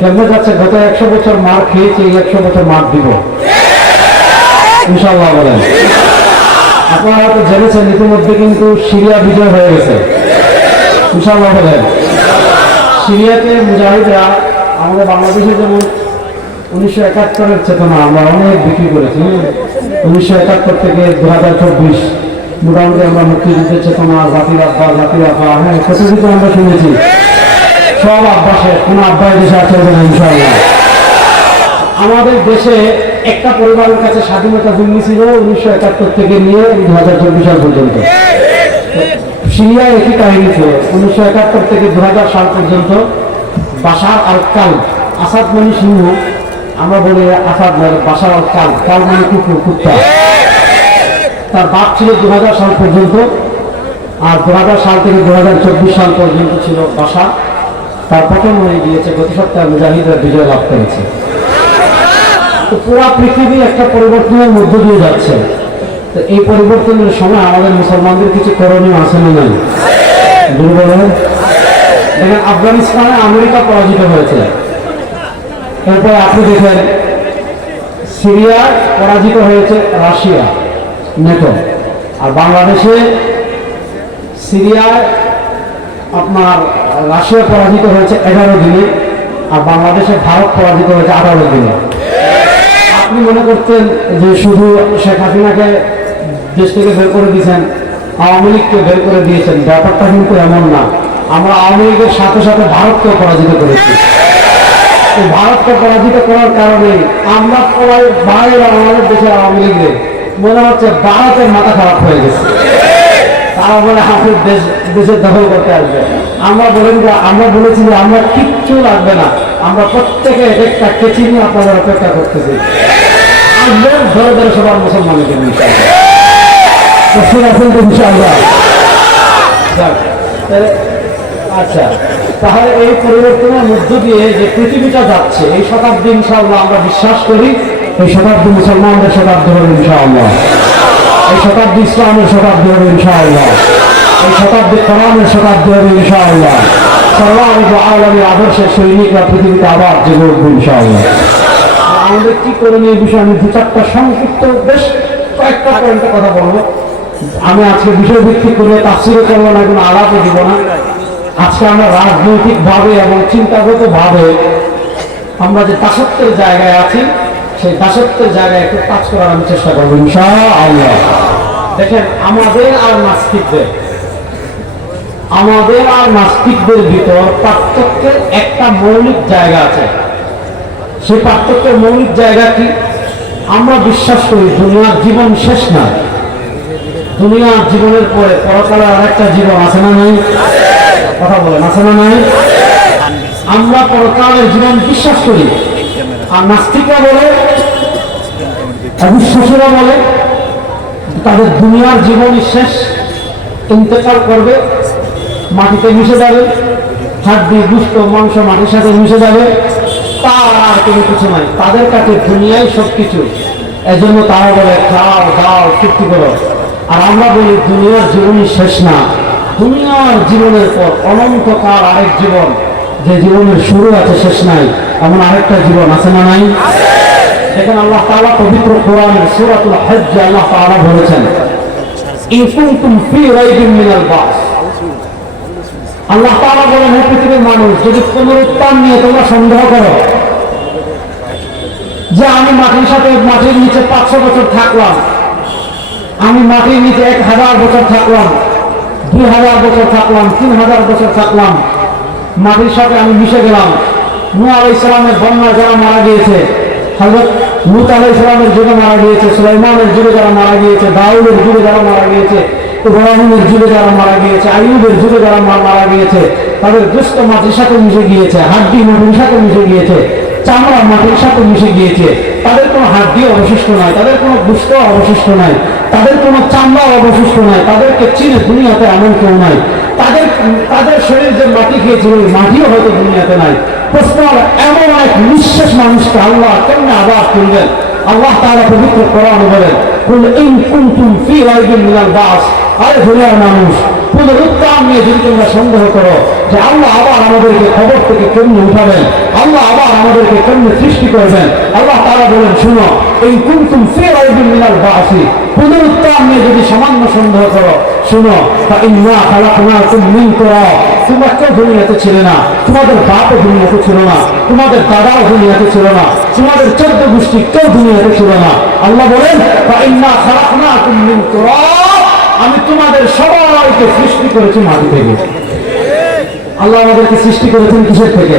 কেমনে যাচ্ছে? গত 100 বছর মার খেয়েছে, 100 বছর মার দিব ইনশাআল্লাহ বলেন। আপনারা হয়তো জেনেছেন ইতিমধ্যে কিন্তু সিরিয়া বিজয় হয়ে গেছে ইনশাআল্লাহ বলেন। সিরিয়াতে মুজাহিদরা আমাদের বাংলাদেশে যেমন 1971-এর চেতনা আমরা অনেক বিক্রি করেছি। 1971 থেকে 2024 মোটামুটি আমরা মুক্তিযুদ্ধের চেতনা, জাতির আব্বা, হ্যাঁ কত কিছু আমরা শুনেছি। সব আব্বাসে কোন আব্বাই দেশে আছে না ইনশাআল্লাহ। আমাদের দেশে একটা পরিবারের কাছে স্বাধীনতা জন্মি ছিল 1971 থেকে নিয়ে 2024 সাল পর্যন্ত। সিরিয়া একই কাহিনী ছিল। 1971 থেকে 2000 সাল পর্যন্ত বাশার আল কাল, আসাদ মানে সিংহ, আমরা বলি আসাদ মানে বাশার আল কাল, কাল মানে কুকুর, কুত্তা। তার বাপ ছিল 2000 সাল পর্যন্ত, আর 2000 সাল থেকে 2024 সাল পর্যন্ত ছিল বাশার। তার পতন হয়ে গিয়েছে, গত সপ্তাহে মুজাহিদরা বিজয় লাভ করেছে। তো পুরা পৃথিবী একটা পরিবর্তনের মধ্য দিয়ে যাচ্ছে। তো এই পরিবর্তনের সময় আমাদের মুসলমানদের কিছু করণীয় আছে না নাই? বলেন। দেখেন আফগানিস্তানে আমেরিকা পরাজিত হয়েছে, এরপরে আপনি দেখেন সিরিয়া পরাজিত হয়েছে রাশিয়া, নেটো। আর বাংলাদেশে সিরিয়ায় আপনার রাশিয়া পরাজিত হয়েছে 11 দিনে, আর বাংলাদেশে ভারত পরাজিত হয়েছে 18 দিনে। আপনি মনে করতেন যে শুধু শেখ হাসিনাকে দেশ থেকে বের করে দিয়েছেন, আওয়ামী লীগকে বের করে দিয়েছেন। ব্যাপারটা কিন্তু এমন না। আমরা আওয়ামী লীগের সাথে সাথে ভারতকেও পরাজিত করেছি। ভারতকে পরাজিত করার কারণে আমরা বাইরে আমাদের দেশের আওয়ামী লীগের মনে হচ্ছে ভারতের মাথা খারাপ হয়ে গেছে। তারা বলে আমাদের দেশের দখল করতে আসবে। আমরা বলেছি যে আমরা কিচ্ছু লাগবে না, আমরা প্রত্যেকে একটা কেচি নিয়ে আপনাদের অপেক্ষা করতেছি। আসবেন ধরে ধরে সবার মুসলমানকে আচ্ছা, তাহলে এই পরিবর্তনের মধ্য দিয়ে যে পৃথিবীটা যাচ্ছে, এই শতাব্দী ইনশাআল্লাহ আমরা বিশ্বাস করি এই শতাব্দী মুসলমানদের শতাব্দী হবে ইনশাআল্লাহ। এই শতাব্দী ইসলামের শতাব্দী হবে ইনশাআল্লাহ। এই শতাব্দী কোরআনের শতাব্দী হবে ইনশাআল্লাহ। সাল্লাল্লাহু আলাইহি আদর্শের সৈনিকরা পৃথিবীতে আবার জেগে উঠবে ইনশাআল্লাহ। আমাদের কি করণীয় এই বিষয়ে আমি 2-4টা সংক্ষিপ্ত বেশ কয়েকটা পয়েন্টে কথা বলবো। আমি আজকে বিষয়ভিত্তিক করে তাফসীর করবো না, কোনো আলাপও দিব না। আজকে আমরা রাজনৈতিকভাবে এবং চিন্তাগতভাবে আমরা যে দাসত্বের জায়গায় আছি, সেই দাসত্বের জায়গায় একটু কাজ করার আমি চেষ্টা করবো ইনশাআল্লাহ। দেখেন আমাদের আর নাস্তিকদের ভিতর পার্থক্যের একটা মৌলিক জায়গা আছে। সেই পার্থক্যের মৌলিক জায়গা কি? আমরা বিশ্বাস করি দুনিয়ার জীবন শেষ না, দুনিয়ার জীবনের পরে পরকালে আরেকটা জীবন আছে না নাই? কথা বলেন, আছে না নাই? আমরা পরকালের জীবন বিশ্বাস করি। আর নাস্তিকরা বলে, অবিশ্বাসীরা বলে তাদের দুনিয়ার জীবনই শেষ, ইন্তেকাল করবে, মাটিতে মিশে যাবে, হাড্ডি গোশত মাংস মাটির সাথে মিশে যাবে, তার আর কোনো কিছু নাই। তাদের কাছে দুনিয়ায় সবকিছু। এজন্য তারা বলে খাও দাও চুক্তি করো। আর আমরা বলি দুনিয়ার জীবনই শেষ না, দুনিয়ার জীবনের পর অনন্তকাল আরেক জীবন, যে জীবনের শুরু আছে শেষ নাই, এমন আরেকটা জীবন আছে না নাই? দেখেন আল্লাহ তাআলা পবিত্র কোরআনের সূরাতুল হজ্জে আল্লাহ তাআলা বলেছেন, ইন কুনতুম ফি রাইবিন মিনাল বাস। আল্লাহ তাআলা বলেন, হে পৃথিবীর মানুষ, যদি পুনরুত্থান নিয়ে তোমরা সন্দেহ করো যে আমি মাটির নিচে 500 বছর থাকলাম, আমি মাটির নিচে 1000 বছর থাকলাম, 2000 বছর থাকলাম, 3000 বছর থাকলাম, মাটির সাথে আমি মিশে গেলাম। নূহ আলাইহিস সালামের বন্যায় যারা মারা গিয়েছে, হযরত লূত আলাইহিস সালামের যুগে মারা গিয়েছে, সুলাইমানের যুগে যারা মারা গিয়েছে, দাউদের যুগে যারা মারা গিয়েছে, ইব্রাহিমের যুগে যারা মারা গিয়েছে, আইয়ুবের যুগে যারা মারা গিয়েছে, তাদের গোশত মাটির সাথে মিশে গিয়েছে, হাড্ডি মাটির সাথে মিশে গিয়েছে, চামড়া মাটির সাথে মিশে গিয়েছে। তাদের কোনো হাড্ডি অবশিষ্ট নাই, তাদের কোনো গোশত অবশিষ্ট নাই, তাদের কোনো চামড়া অবশিষ্ট নাই, তাদেরকে চিনে দুনিয়াতে এমন কেউ নাই। তাদের শরীর যে মাটি খেয়েছিল ওই মাটিও হয়তো দুনিয়াতে নাই। প্রশ্ন এমন এক নিঃশেষ মানুষকে আল্লাহ কেমনে আবার করবেন? আল্লাহ তাআলা পবিত্র কোরআনে বলেন, কুল ইন কুনতুম ফি রাইবিন মিনাল বাস। আরে দুনিয়ার মানুষ, পুনরুত্থান নিয়ে যদি তোমরা সন্দেহ করো যে আল্লাহ আবার আমাদেরকে খবর থেকে কেমনে উঠাবেন, আল্লাহ আবার আমাদেরকে কেমনে সৃষ্টি করবেন, আল্লাহ তাআলা বলেন শুনো, এই কুনতুম ফি রাইবিন মিনাল বাসি, পুনরুত্থান নিয়ে যদি সামান্য সন্দেহ করো, শুনো, ফাইন্না খালাকনাকুম মিন তুরাব, তোমরা কেউ দুনিয়াতে ছিলে না, তোমাদের বাপও দুনিয়াতে ছিল না, তোমাদের দাদাও দুনিয়াতে ছিল না, তোমাদের 14 গোষ্ঠী কেউ দুনিয়াতে ছিল না। আল্লাহ বলেন ফাইন্না খালাকনাকুম মিন তুরাব, আমি তোমাদের সবাইকে সৃষ্টি করেছি মাটি থেকে। আল্লাহ আমাদেরকে সৃষ্টি করেছেন কিসের থেকে?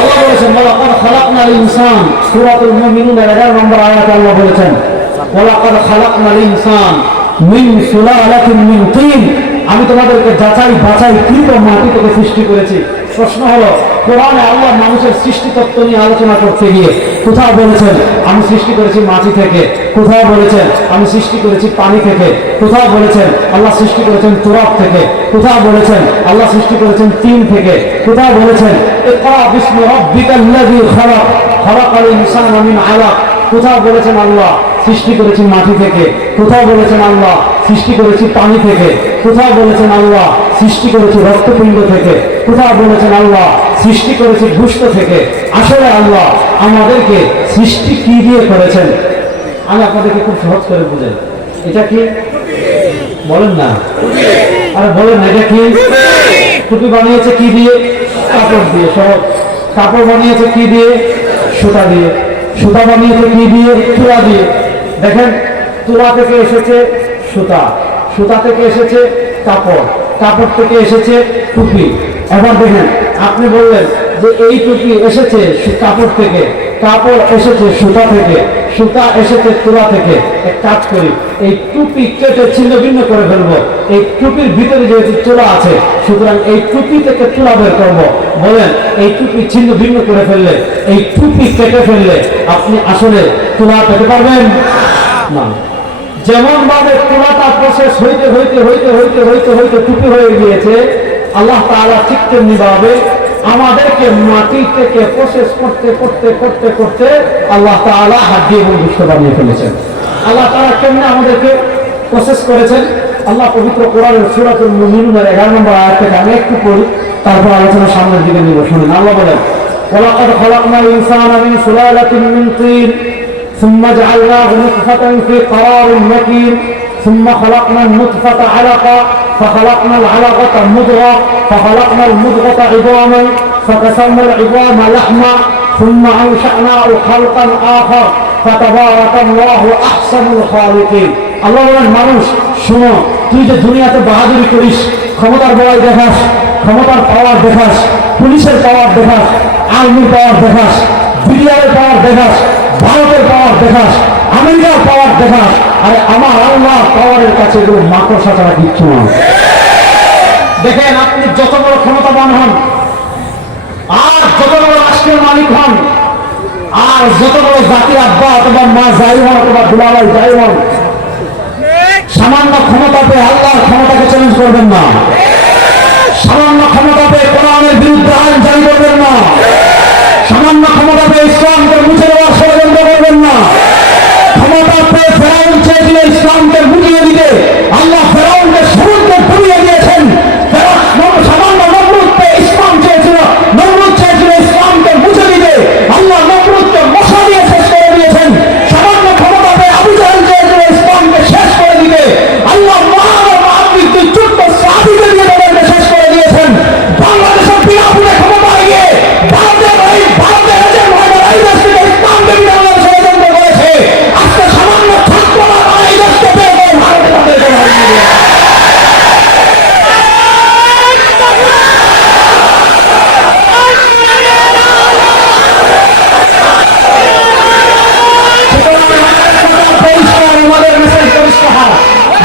আল্লাহ বলেছেন ওয়ালাকাদ খালাকনাল ইনসান, সূরাতুল মুমিনুন 11 নম্বর আয়াতে আল্লাহ বলেছেন ওয়ালাকাদ খালাকনাল ইনসান মিন সুলালাতিন মিন তিন, আমি তোমাদেরকে যাচাই বাছাই কৃত মাটি থেকে সৃষ্টি করেছি। প্রশ্ন হলো, কোরআনে আল্লাহ মানুষের সৃষ্টি তত্ত্ব নিয়ে আলোচনা করতে গিয়ে কোথাও বলেছেন আমি সৃষ্টি করেছি মাটি থেকে, কোথাও বলেছেন আমি সৃষ্টি করেছি পানি থেকে, কোথাও বলেছেন আল্লাহ সৃষ্টি করেছেন তুরাব থেকে, কোথাও বলেছেন আল্লাহ সৃষ্টি করেছেন তিন থেকে, কোথাও বলেছেন ইকরা বিসমি রাব্বিকাল্লাযী খালাক খালাকাল ইনসানা মিন আলাক, কোথাও বলেছেন আল্লাহ সৃষ্টি করেছি মাটি থেকে, কোথাও বলেছেন আল্লাহ সৃষ্টি করেছি পানি থেকে, কোথাও বলেছেন আল্লাহ সৃষ্টি করেছি রক্তপিণ্ড থেকে, কোথাও বলেছেন আল্লাহ সৃষ্টি করেছি গোশত থেকে। আসলে আল্লাহ আমাদেরকে সৃষ্টি কি দিয়ে করেছেন? আমি আপনাদেরকে খুব সহজ করে বুঝাই। এটা কি বলেন না? আরে বলেন না, এটা কি? টুপি বানিয়েছে কি দিয়ে? কাপড় দিয়ে। সহজ। কাপড় বানিয়েছে কি দিয়ে? সুতা দিয়ে। সুতা বানিয়েছে কি দিয়ে? তুলা দিয়ে। দেখেন, তুলা থেকে এসেছে সুতা, সুতা থেকে এসেছে কাপড়, কাপড় থেকে এসেছে টুপি। এবার দেখেন, আপনি বললেন যে এই টুপি এসেছে কাপড় থেকে, কাপড় এসেছে সুতা থেকে, সুতা এসেছে তুলা থেকে। এক কাজ করি, এই টুপি কেটে ছিন্ন ভিন্ন করে ফেলবো। এই টুপির ভিতরে যেহেতু তুলা আছে, সুতরাং এই টুপি থেকে তুলা বের করবো। বলেন, এই টুপি ছিন্ন ভিন্ন করে ফেললে, এই টুপি কেটে ফেললে আপনি আসলে তুলা পেতে পারবেন না। যেমন ভাবে তুলাটা প্রসেস হইতে হইতে হইতে হইতে হইতে হইতে টুপি হয়ে গিয়েছে, আল্লাহ তাআলা ঠিক তেমনি ভাবে আমাদেরকে মাটি থেকে প্রসেস করতে করতে করতে করতে আল্লাহ তাআলা হাড্ডি এবং গোশত বানিয়ে ফেলেছেন। আল্লাহ তাআলা কেমনে আমাদেরকে প্রসেস করেছেন? আল্লাহ পবিত্র কোরআনের সূরাতুল মুমিনুনের 11 নম্বর আয়াত থেকে আমি একটু পড়ি, তারপর আলোচনা সামনের দিকে নিব। শুনুন, আল্লাহ বলেন ওয়ালাকাদ খালাকনাল ইনসানা মিন সুলালাতিন মিন তিন ثم جعلناه نطفة في قرار مكين ثم خلقنا النطفة علقة فخلقنا العلقة مضغة فخلقنا المضغة عظاما فكسونا العظام لحما ثم أنشأناه خلقا آخر فتبارك الله أحسن الخالقين। আল্লাহ বলেন, মানুষ শোনো, তুই যে দুনিয়াতে বাহাদুরি করিস, ক্ষমতার বড়াই দেখাস, ক্ষমতার পাওয়ার দেখাস, পুলিশের পাওয়ার দেখাস, আর্মির পাওয়ার দেখাস, বিডিআরের পাওয়ার দেখাস, ভারতের পাওয়ার দেখাস, আমেরিকার পাওয়ার দেখাস, আরে আমার আল্লাহ পাওয়ারের কাছে এগুলো মাকড়সা ছাড়া কিচ্ছু না। দেখেন, আপনি যত বড় ক্ষমতাবান হন, আর যত বড় রাষ্ট্রের মালিক হন, আর যত বড় জাতির আব্বা অথবা মা যাই হন অথবা দুলাভাই যাই হন, সামান্য ক্ষমতা পেয়ে আল্লাহর ক্ষমতাকে চ্যালেঞ্জ করবেন না। সামান্য ক্ষমতা পেয়ে কোরআনের বিরুদ্ধে আইন জারি করবেন না। সামান্য ক্ষমতা পেয়ে ইসলামকে মুছে দেওয়ার ষড়যন্ত্র করবেন না। ক্ষমতা পেয়ে ফেরাউন চেয়েছিল ইসলামকে মুটিয়ে দিতে, আল্লাহ ফেরাউনকে সমুদ্রে পুড়িয়ে দিয়েছেন। সামান্য নমরুদ পেয়ে ইসলাম চেয়েছিল, নমরুদ চেয়েছিল ইসলামকে মুছে দিতে, আল্লাহ নমরুদকে মশা দিয়ে শেষ করে দিয়েছেন। সামান্য ক্ষমতা পেয়ে আবু জাহেল চেয়েছিল ইসলামকে শেষ করে দিতে, আল্লাহ ছোট্ট সাহাবীকে দিয়ে তাদেরকে শেষ করে দিয়েছেন। বাংলাদেশের বিনাপুরে ক্ষমতায় গিয়ে ভারতের এই দেশকে ইসলামকে বিধানের ষড়যন্ত্র করেছে। আজকে সামান্য ছাত্ররা এই দেশকে বের করে ভারতে তাদেরকে হারিয়ে দিয়েছে।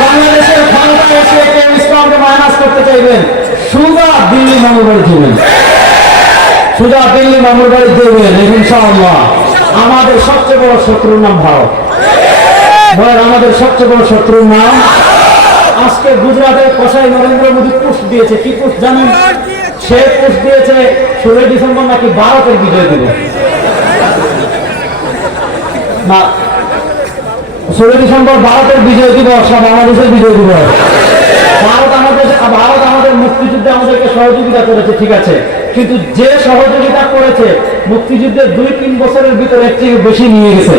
বাংলাদেশের ক্ষমতায় এসে কেউ ইসলামকে মাইনাস করতে চাইবেন, সোজা দিল্লি মামুর বাড়ি দেবেন, সোজা দিল্লি মামুর বাড়ি দেবেন ইনশাআল্লাহ। আমাদের সবচেয়ে বড় শত্রুর নাম ভারত। বলেন, আমাদের সবচেয়ে বড় শত্রুর নাম। আজকে গুজরাটের কসাই নরেন্দ্র মোদী পোস্ট দিয়েছে, কি পোস্ট জানেন? সে পোস্ট দিয়েছে 16 ডিসেম্বর নাকি ভারতের বিজয় দিবস। না, 16 ডিসেম্বর ভারতের বিজয় দিবস না বাংলাদেশের বিজয় দিবস? ভারত আমাদের ভারত আমাদের মুক্তিযুদ্ধে আমাদেরকে সহযোগিতা করেছে, ঠিক আছে, কিন্তু যে সহযোগিতা করেছে মুক্তিযুদ্ধের 2-3 বছরের ভিতরে একটি বেশি নিয়ে গেছে।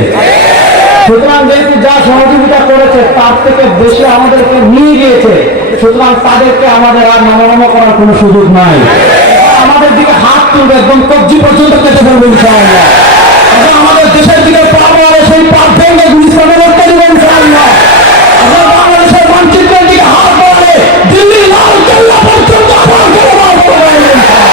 সুতরাং যেহেতু যা সহযোগিতা করেছে তার থেকে বেশি আমাদেরকে নিয়ে গিয়েছে, সুতরাং তাদেরকে আমাদের আর নামানামা করার কোনো সুযোগ নাই। আমাদের দিকে হাত তুলবে, একদম কবজি পর্যন্ত কেটে ফেলবে ইনশাআল্লাহ। এবং আমাদের দেশের দিকে পাবো আর সেই পাপ ভেঙে গুলিস্তানে করতে দেবেন ইনশাআল্লাহ। এবং বাংলাদেশের মানচিত্রের দিকে হাত বাড়ালে দিল্লি লাল কেল্লা পর্যন্ত আবার গোলমাল করবে ইনশাআল্লাহ।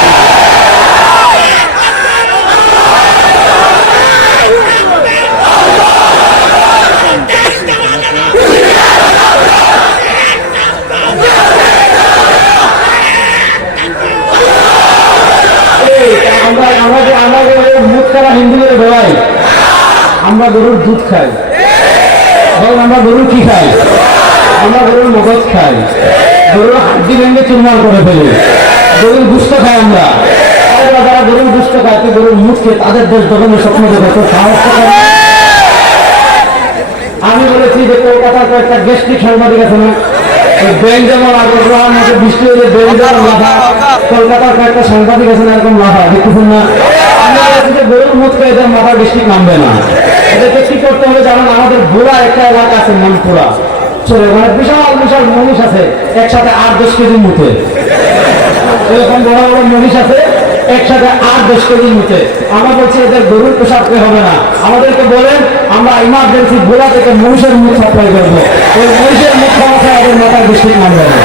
হিন্দুদের ভয়, আমরা গরুর দুধ খাই, আমরা গরুর কি খাই? আমরা গরুর মগজ খাই, গরুর হাড্ডি ভেঙে চুরমার করে ফেলি, গরুর গুস্ত খাই আমরা। যারা গরুর গুস্ত খায় তুই গরুর মুখ খেয়ে তাদের দেশ দখলের স্বপ্ন দেখে তোর সাহস। আমি বলেছি যে কলকাতার কয়েকটা গেস্টিক সাংবাদিক আছে না, বেল যেমন আগ্রহার মধ্যে বৃষ্টি হলে বেল যাওয়ার লাভা, কলকাতার কয়েকটা সাংবাদিক আছে না এরকম লাভা, দেখতেছেন না? গরুর মুখ খেয়ে এদের মাথা বৃষ্টি নামবে না। এদেরকে কি করতে হবে জানেন? আমাদের ভোলা একটা এলাকা আছে নামপুরা, চলে মানে বিশাল বিশাল মহিষ আছে, একসাথে 8-10 কেজির মুখে, এরকম বড় বড় মহিষ আছে একসাথে 8-10 কেজির মুখে। আমরা বলছি এদের গরুর পোশাকতে হবে না, আমাদেরকে বলেন আমরা ইমার্জেন্সি ভোলা থেকে মহিষের মুখ সাপ্লাই করবো, ওই মহিষের মুখ খাওয়া এদের মাথায় বৃষ্টি নামবে না।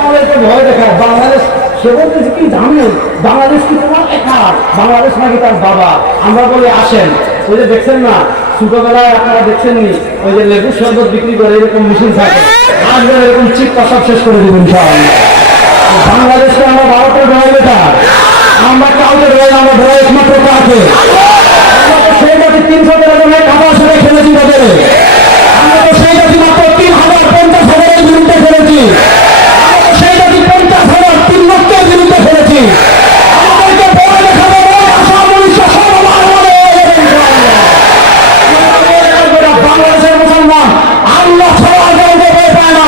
আমাদেরকে ভয় দেখায় বাংলাদেশ। সে বলতেছে কি জানেন বাংলাদেশ কি তোমার একা? বাংলাদেশ নাকি তার বাবা। আমরা বলি আসেন, ওই যে দেখছেন না ছোটবেলায় আপনারা দেখছেননি ওই যে লেবুর শরবত বিক্রি করে এরকম মেশিন থাকে, আসবেন এরকম চিপটা সব শেষ করে দেবেন সব। বাংলাদেশকে আমরা ভারতের ভয় বেটা, আমরা কাউকে ভয়, আমরা ভয় একমাত্র কাকে? আমরা তো সেই জাতি 300 জনের খাবার সবাই খেলেছি তাদের, আমরা তো সেই জাতি মাত্র 3050 বিরুদ্ধে খেলেছি, আমরা তো সেই জাতি 50,000 3 লক্ষের বিরুদ্ধে খেলেছি। আমাদেরকে বড় দেখাবো, আশা মনীষা সব বাংলাদেশের মুসলমান আল্লাহ ছাড়া কাউকে ভয় পায় না।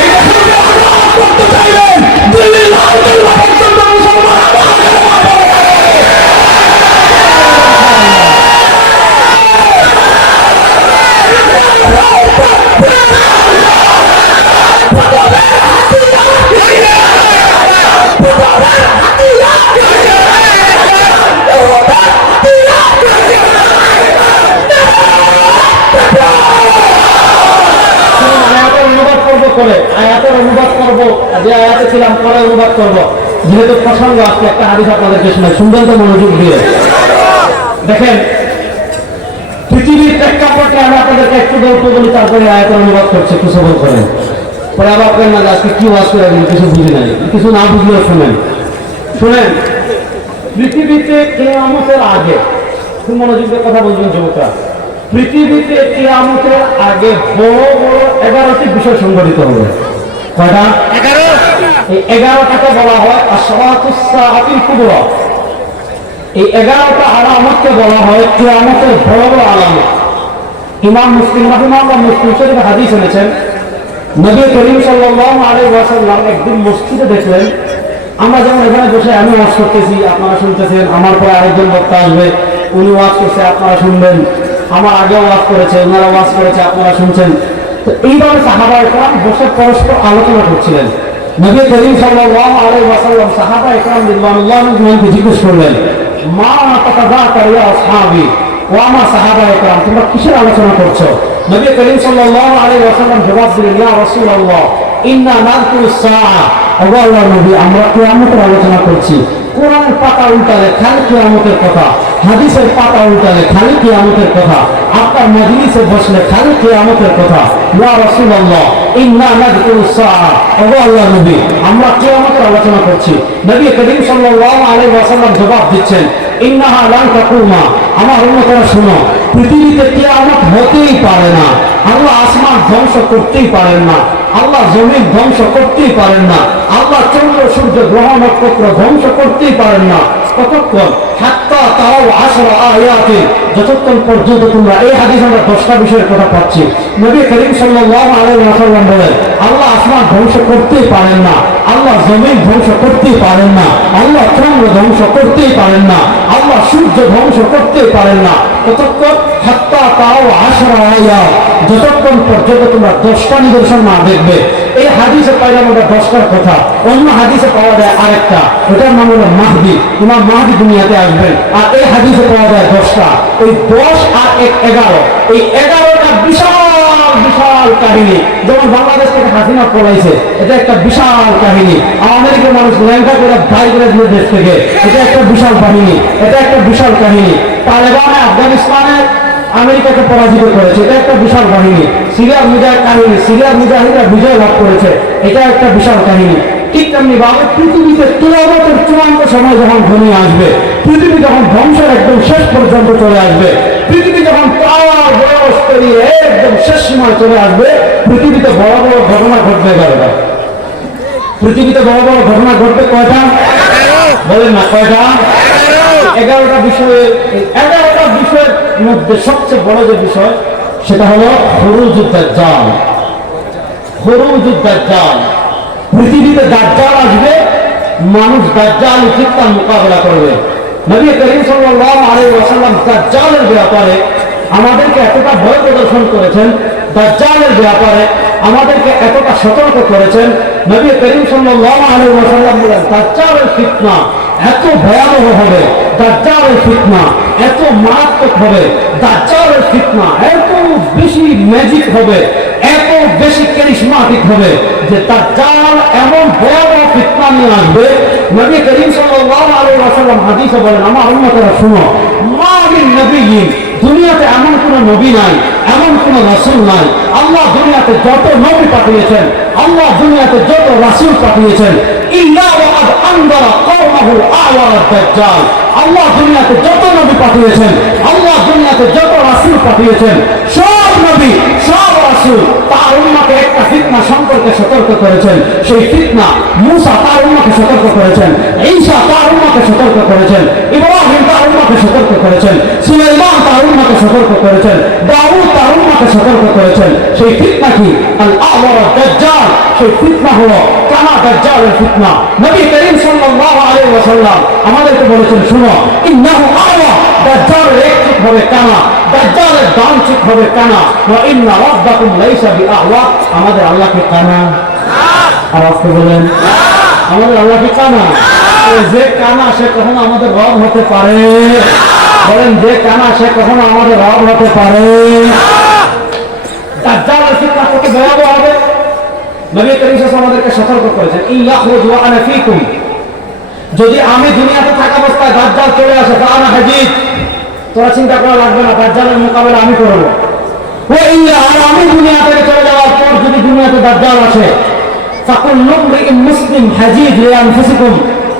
এই দেশকে আল্লাহ করতে চাইবেন দিল্লি লাল কেল্লা পর্যন্ত মুসলমান আয়াতের অনুবাদ করবো, যে আয়াতে ছিলাম পরে অনুবাদ করবো, যেহেতু প্রসঙ্গ আজকে একটা হাদিস আপনাদেরকে শোনাই, শুনবেন তো মনোযোগ দিয়ে। দেখেন পৃথিবীর প্রেক্ষাপটে আমি আপনাদেরকে একটু গল্প বলি, তারপরে আয়াতের অনুবাদ করছে, একটু সবল করেন, পরে আবার করেন না যে আজকে কি ওয়াজ করে দিন, কিছু বুঝি নাই, কিছু না বুঝলেও শুনেন। শুনেন, পৃথিবীতে কিয়ামতের আগে, খুব মনোযোগ দিয়ে কথা বলবেন যুবকরা, পৃথিবীতে কিয়ামতের আগে বড় বড় 11টি বিষয় সংঘটিত হবে। কয়টা? 11। এই 11টাকে বলা হয় আশরাতুস সাআতিল কুবরা। এই 11টা আলামতকে বলা হয় কিয়ামতের বড় বড় আলামত। ইমাম মুসলিম রাহিমাহুল্লাহ মুসলিম শরীফে হাদিস এনেছেন, নবী করিম সাল্লাল্লাহু আলাইহি ওয়াসাল্লাম একদিন মসজিদে দেখলেন, আমরা যেমন এখানে বসে আমি ওয়াজ করতেছি, আপনারা শুনতেছেন, আমার পরে আরেকজন বক্তা আসবে, উনি ওয়াজ করছে, আপনারা শুনবেন, আমার আগেও ওয়াজ করেছে, ওনারা ওয়াজ করেছে, আপনারা শুনছেন। তো এইভাবে সাহাবায়ে কেরাম বসে পরস্পর আলোচনা করছিলেন। নবী করিম সাল্লাল্লাহু আলাইহি ওয়াসাল্লাম সাহাবায়ে কেরাম রাদিয়াল্লাহু আনহুমকে জিজ্ঞেস করলেন, মা তাতাযাকারু ইয়া আসহাবি, ও আমার সাহাবায়ে কেরাম তোমরা কিসের আলোচনা করছো? নবী করিম সাল্লাল্লাহু আলাইহি ওয়াসাল্লাম জবাব দিলেন, ইয়া রাসূলুল্লাহ ইন্না নাযকুরুস সাআ, ও আল্লাহর নবী আমরা কিয়ামতের আলোচনা করছি। কোরআনের পাতা উল্টালে খালি কিয়ামতের কথা, হাদিসের পাতা উল্টালে খালি কিয়ামতের কথা, আপনার মজলিসে বসলে খালি কিয়ামতের কথা। ইয়া রাসূলুল্লাহ ইন্না নাযকুরুস সাআ, ও আল্লাহর নবী আমরা কিয়ামতের আলোচনা করছি। নবী করিম সাল্লাল্লাহু আলাইহি ওয়াসাল্লাম জবাব দিচ্ছেন, ইন্নাহা লান তাকুমা, আমার উম্মতরা শুনো, পৃথিবীতে কিয়ামত হতেই পারে না, আল্লাহ আসমান ধ্বংস করতেই পারেন না, আল্লাহ জমিন ধ্বংস করতেই পারেন না, আল্লাহ চন্দ্র সূর্য গ্রহ নক্ষত্র ধ্বংস করতেই পারেন না। কতক্ষণ? হাত্তা তাও আশরা আয়াতে, যতক্ষণ পর্যন্ত তোমরা, এই হাদিস আমরা 10টা বিষয়ের কথা পাচ্ছি। নবী করিম সাল্লাল্লাহু আলাইহি ওয়াসাল্লাম বলেন, আল্লাহ আসমান ধ্বংস করতেই পারেন না, আল্লাহ জমিন ধ্বংস করতেই পারেন না, আল্লাহ চন্দ্র ধ্বংস করতেই পারেন না, আল্লাহ সূর্য ধ্বংস করতেই পারেন না। কতক্ষণ? হাত্তা তাও আশরা আয়াত, যতক্ষণ পর্যন্ত তোমরা 10টা নিদর্শন না দেখবে। এই হাদিসে পাইলাম ওটা 10টার কথা, অন্য হাদিসে পাওয়া যায় আরেকটা, ওটার নাম হলো মাহদি। ইমাম মাহদি দুনিয়াতে আসবেন, আর এই হাদিসে পাওয়া যায় 10টা। এই 10 আর 11, এই 11টা বিশাল বিশাল কাহিনী। যেমন বাংলাদেশ থেকে হাসিনা পলাইছে, এটা একটা বিশাল কাহিনী। আমেরিকার মানুষ ল্যাংটা করে ভাই করে দিয়ে দেশ থেকে, এটা একটা বিশাল কাহিনী, এটা একটা বিশাল কাহিনী। তালেবানে আফগানিস্তানে আমেরিকাকে পরাজিত করেছে, এটা একটা বিশাল কাহিনী। সিরিয়ার মুজাহিদ কাহিনী, সিরিয়ার মুজাহিদরা বিজয় লাভ করেছে, এটা একটা বিশাল কাহিনী। ঠিক তেমনি ভাবে পৃথিবীতে কিয়ামতের চূড়ান্ত সময় যখন ঘনিয়ে আসবে, পৃথিবী যখন ধ্বংসের একদম শেষ পর্যন্ত চলে আসবে, পৃথিবী যখন পাওয়ার বয়স পেরিয়ে একদম শেষ সময় চলে আসবে, পৃথিবীতে বড় বড় ঘটনা ঘটবে। পৃথিবীতে বড় বড় ঘটনা ঘটবে কয়টা? বলেন না কয়টা? 11টা বিষয়ে। 11টা বিষয়ের মধ্যে সবচেয়ে বড় যে বিষয়, সেটা হলো খুরুজুদ দাজ্জাল। খুরুজুদ দাজ্জাল, পৃথিবীতে দাজ্জাল আসবে, মানুষ দাজ্জাল ফিতনার মোকাবেলা করবে। নবী করিম সাল্লাল্লাহু আলাইহি ওয়াসাল্লাম দাজ্জালের ব্যাপারে আমাদেরকে এতটা ভয় প্রদর্শন করেছেন, দাজ্জালের ব্যাপারে আমাদেরকে এতটা সতর্ক করেছেন। নবী করিম সাল্লাল্লাহু আলাইহি ওয়াসাল্লাম বলেন, দাজ্জালের ফিতনা এত ভয়াবহ হবে, দাজ্জালের ফিতনা এত মারাত্মক হবে, দাজ্জালের ফিতনা এত বেশি ম্যাজিক হবে, এত বেশি ক্যারিশমাটিক হবে যে দাজ্জাল এমন ভয়াবহ ফিতনা নিয়ে আসবে। নবী করিম সাল্লাল্লাহু আলাইহি ওয়াসাল্লাম হাদিসে বলেন, আমার উম্মতেরা শুনো, মা মিন নাবিয়্যিন, দুনিয়াতে এমন কোন নবী নাই, এমন কোন রাসূল নাই। আল্লাহ দুনিয়াতে যত নবী পাঠিয়েছেন, আল্লাহ দুনিয়াতে যত রাসূল পাঠিয়েছেন, ইল্লা ওয়াকাদ আনযারা কওমাহু আ'ওয়ার দাজ্জাল। আল্লাহ দুনিয়াতে যত নবী পাঠিয়েছেন, আল্লাহ দুনিয়াতে যত রাসূল পাঠিয়েছেন, সব নবী সব রাসূল তার উম্মতকে একটা ফিতনা সম্পর্কে সতর্ক করেছেন। সেই ফিতনা মূসা তার উম্মতকে সতর্ক করেছেন, ঈসা তার উম্মতকে সতর্ক করেছেন, ইব্রাহিম তার উম্মতকে সতর্ক করেছেন, সুলাইমান তার উম্মতকে সতর্ক করেছেন, দাউদ তার উম্মতকে সতর্ক করেছেন। সেই ফিতনা কি? আল আ'ওয়ার দাজ্জাল। সেই ফিতনা হলো কানা দাজ্জালের ফিতনা। নবী করিম সাল্লাল্লাহু আলাইহি ওয়াসাল্লাম আমাদেরকে বলেছেন, শুনো, ইন্নাহু আ'ওয়া, দাজ্জালের এক চোখ হবে কানা, দাজ্জালের ডান চোখ হবে কানা। ওয়া ইন্না রাব্বাকুম লাইসা বিআ'ওয়া, আমাদের আল্লাহ কি কানা? আর আজকে বলেন, আমাদের আল্লাহ কি কানা? যে কানা সে কখনো আমাদের রব হতে পারে? বলেন, যে কানা সে কখনো আমাদের রব হতে পারে? দাজ্জালের ফিতনা কত ভয়াবহ হবে। নবী করিম সাল্লাল্লাহু আমাদেরকে সতর্ক করেছেন, ইয়াখরুজ ওয়া আনা ফীকুম, যদি আমি দুনিয়াতে থাকা অবস্থায় দাজ্জাল চলে আসে, ফাআনা হাজিজ, তোরা চিন্তা করা লাগবে না, দাজ্জালের মোকাবেলা আমি করব। ওয়া ইল্লা, আর আমি দুনিয়া থেকে চলে যাওয়ার পর যদি দুনিয়াতে দাজ্জাল আসে, ফাকুল্লু মুরইন মুসলিম হাজিজ লিআনফুসিকুম,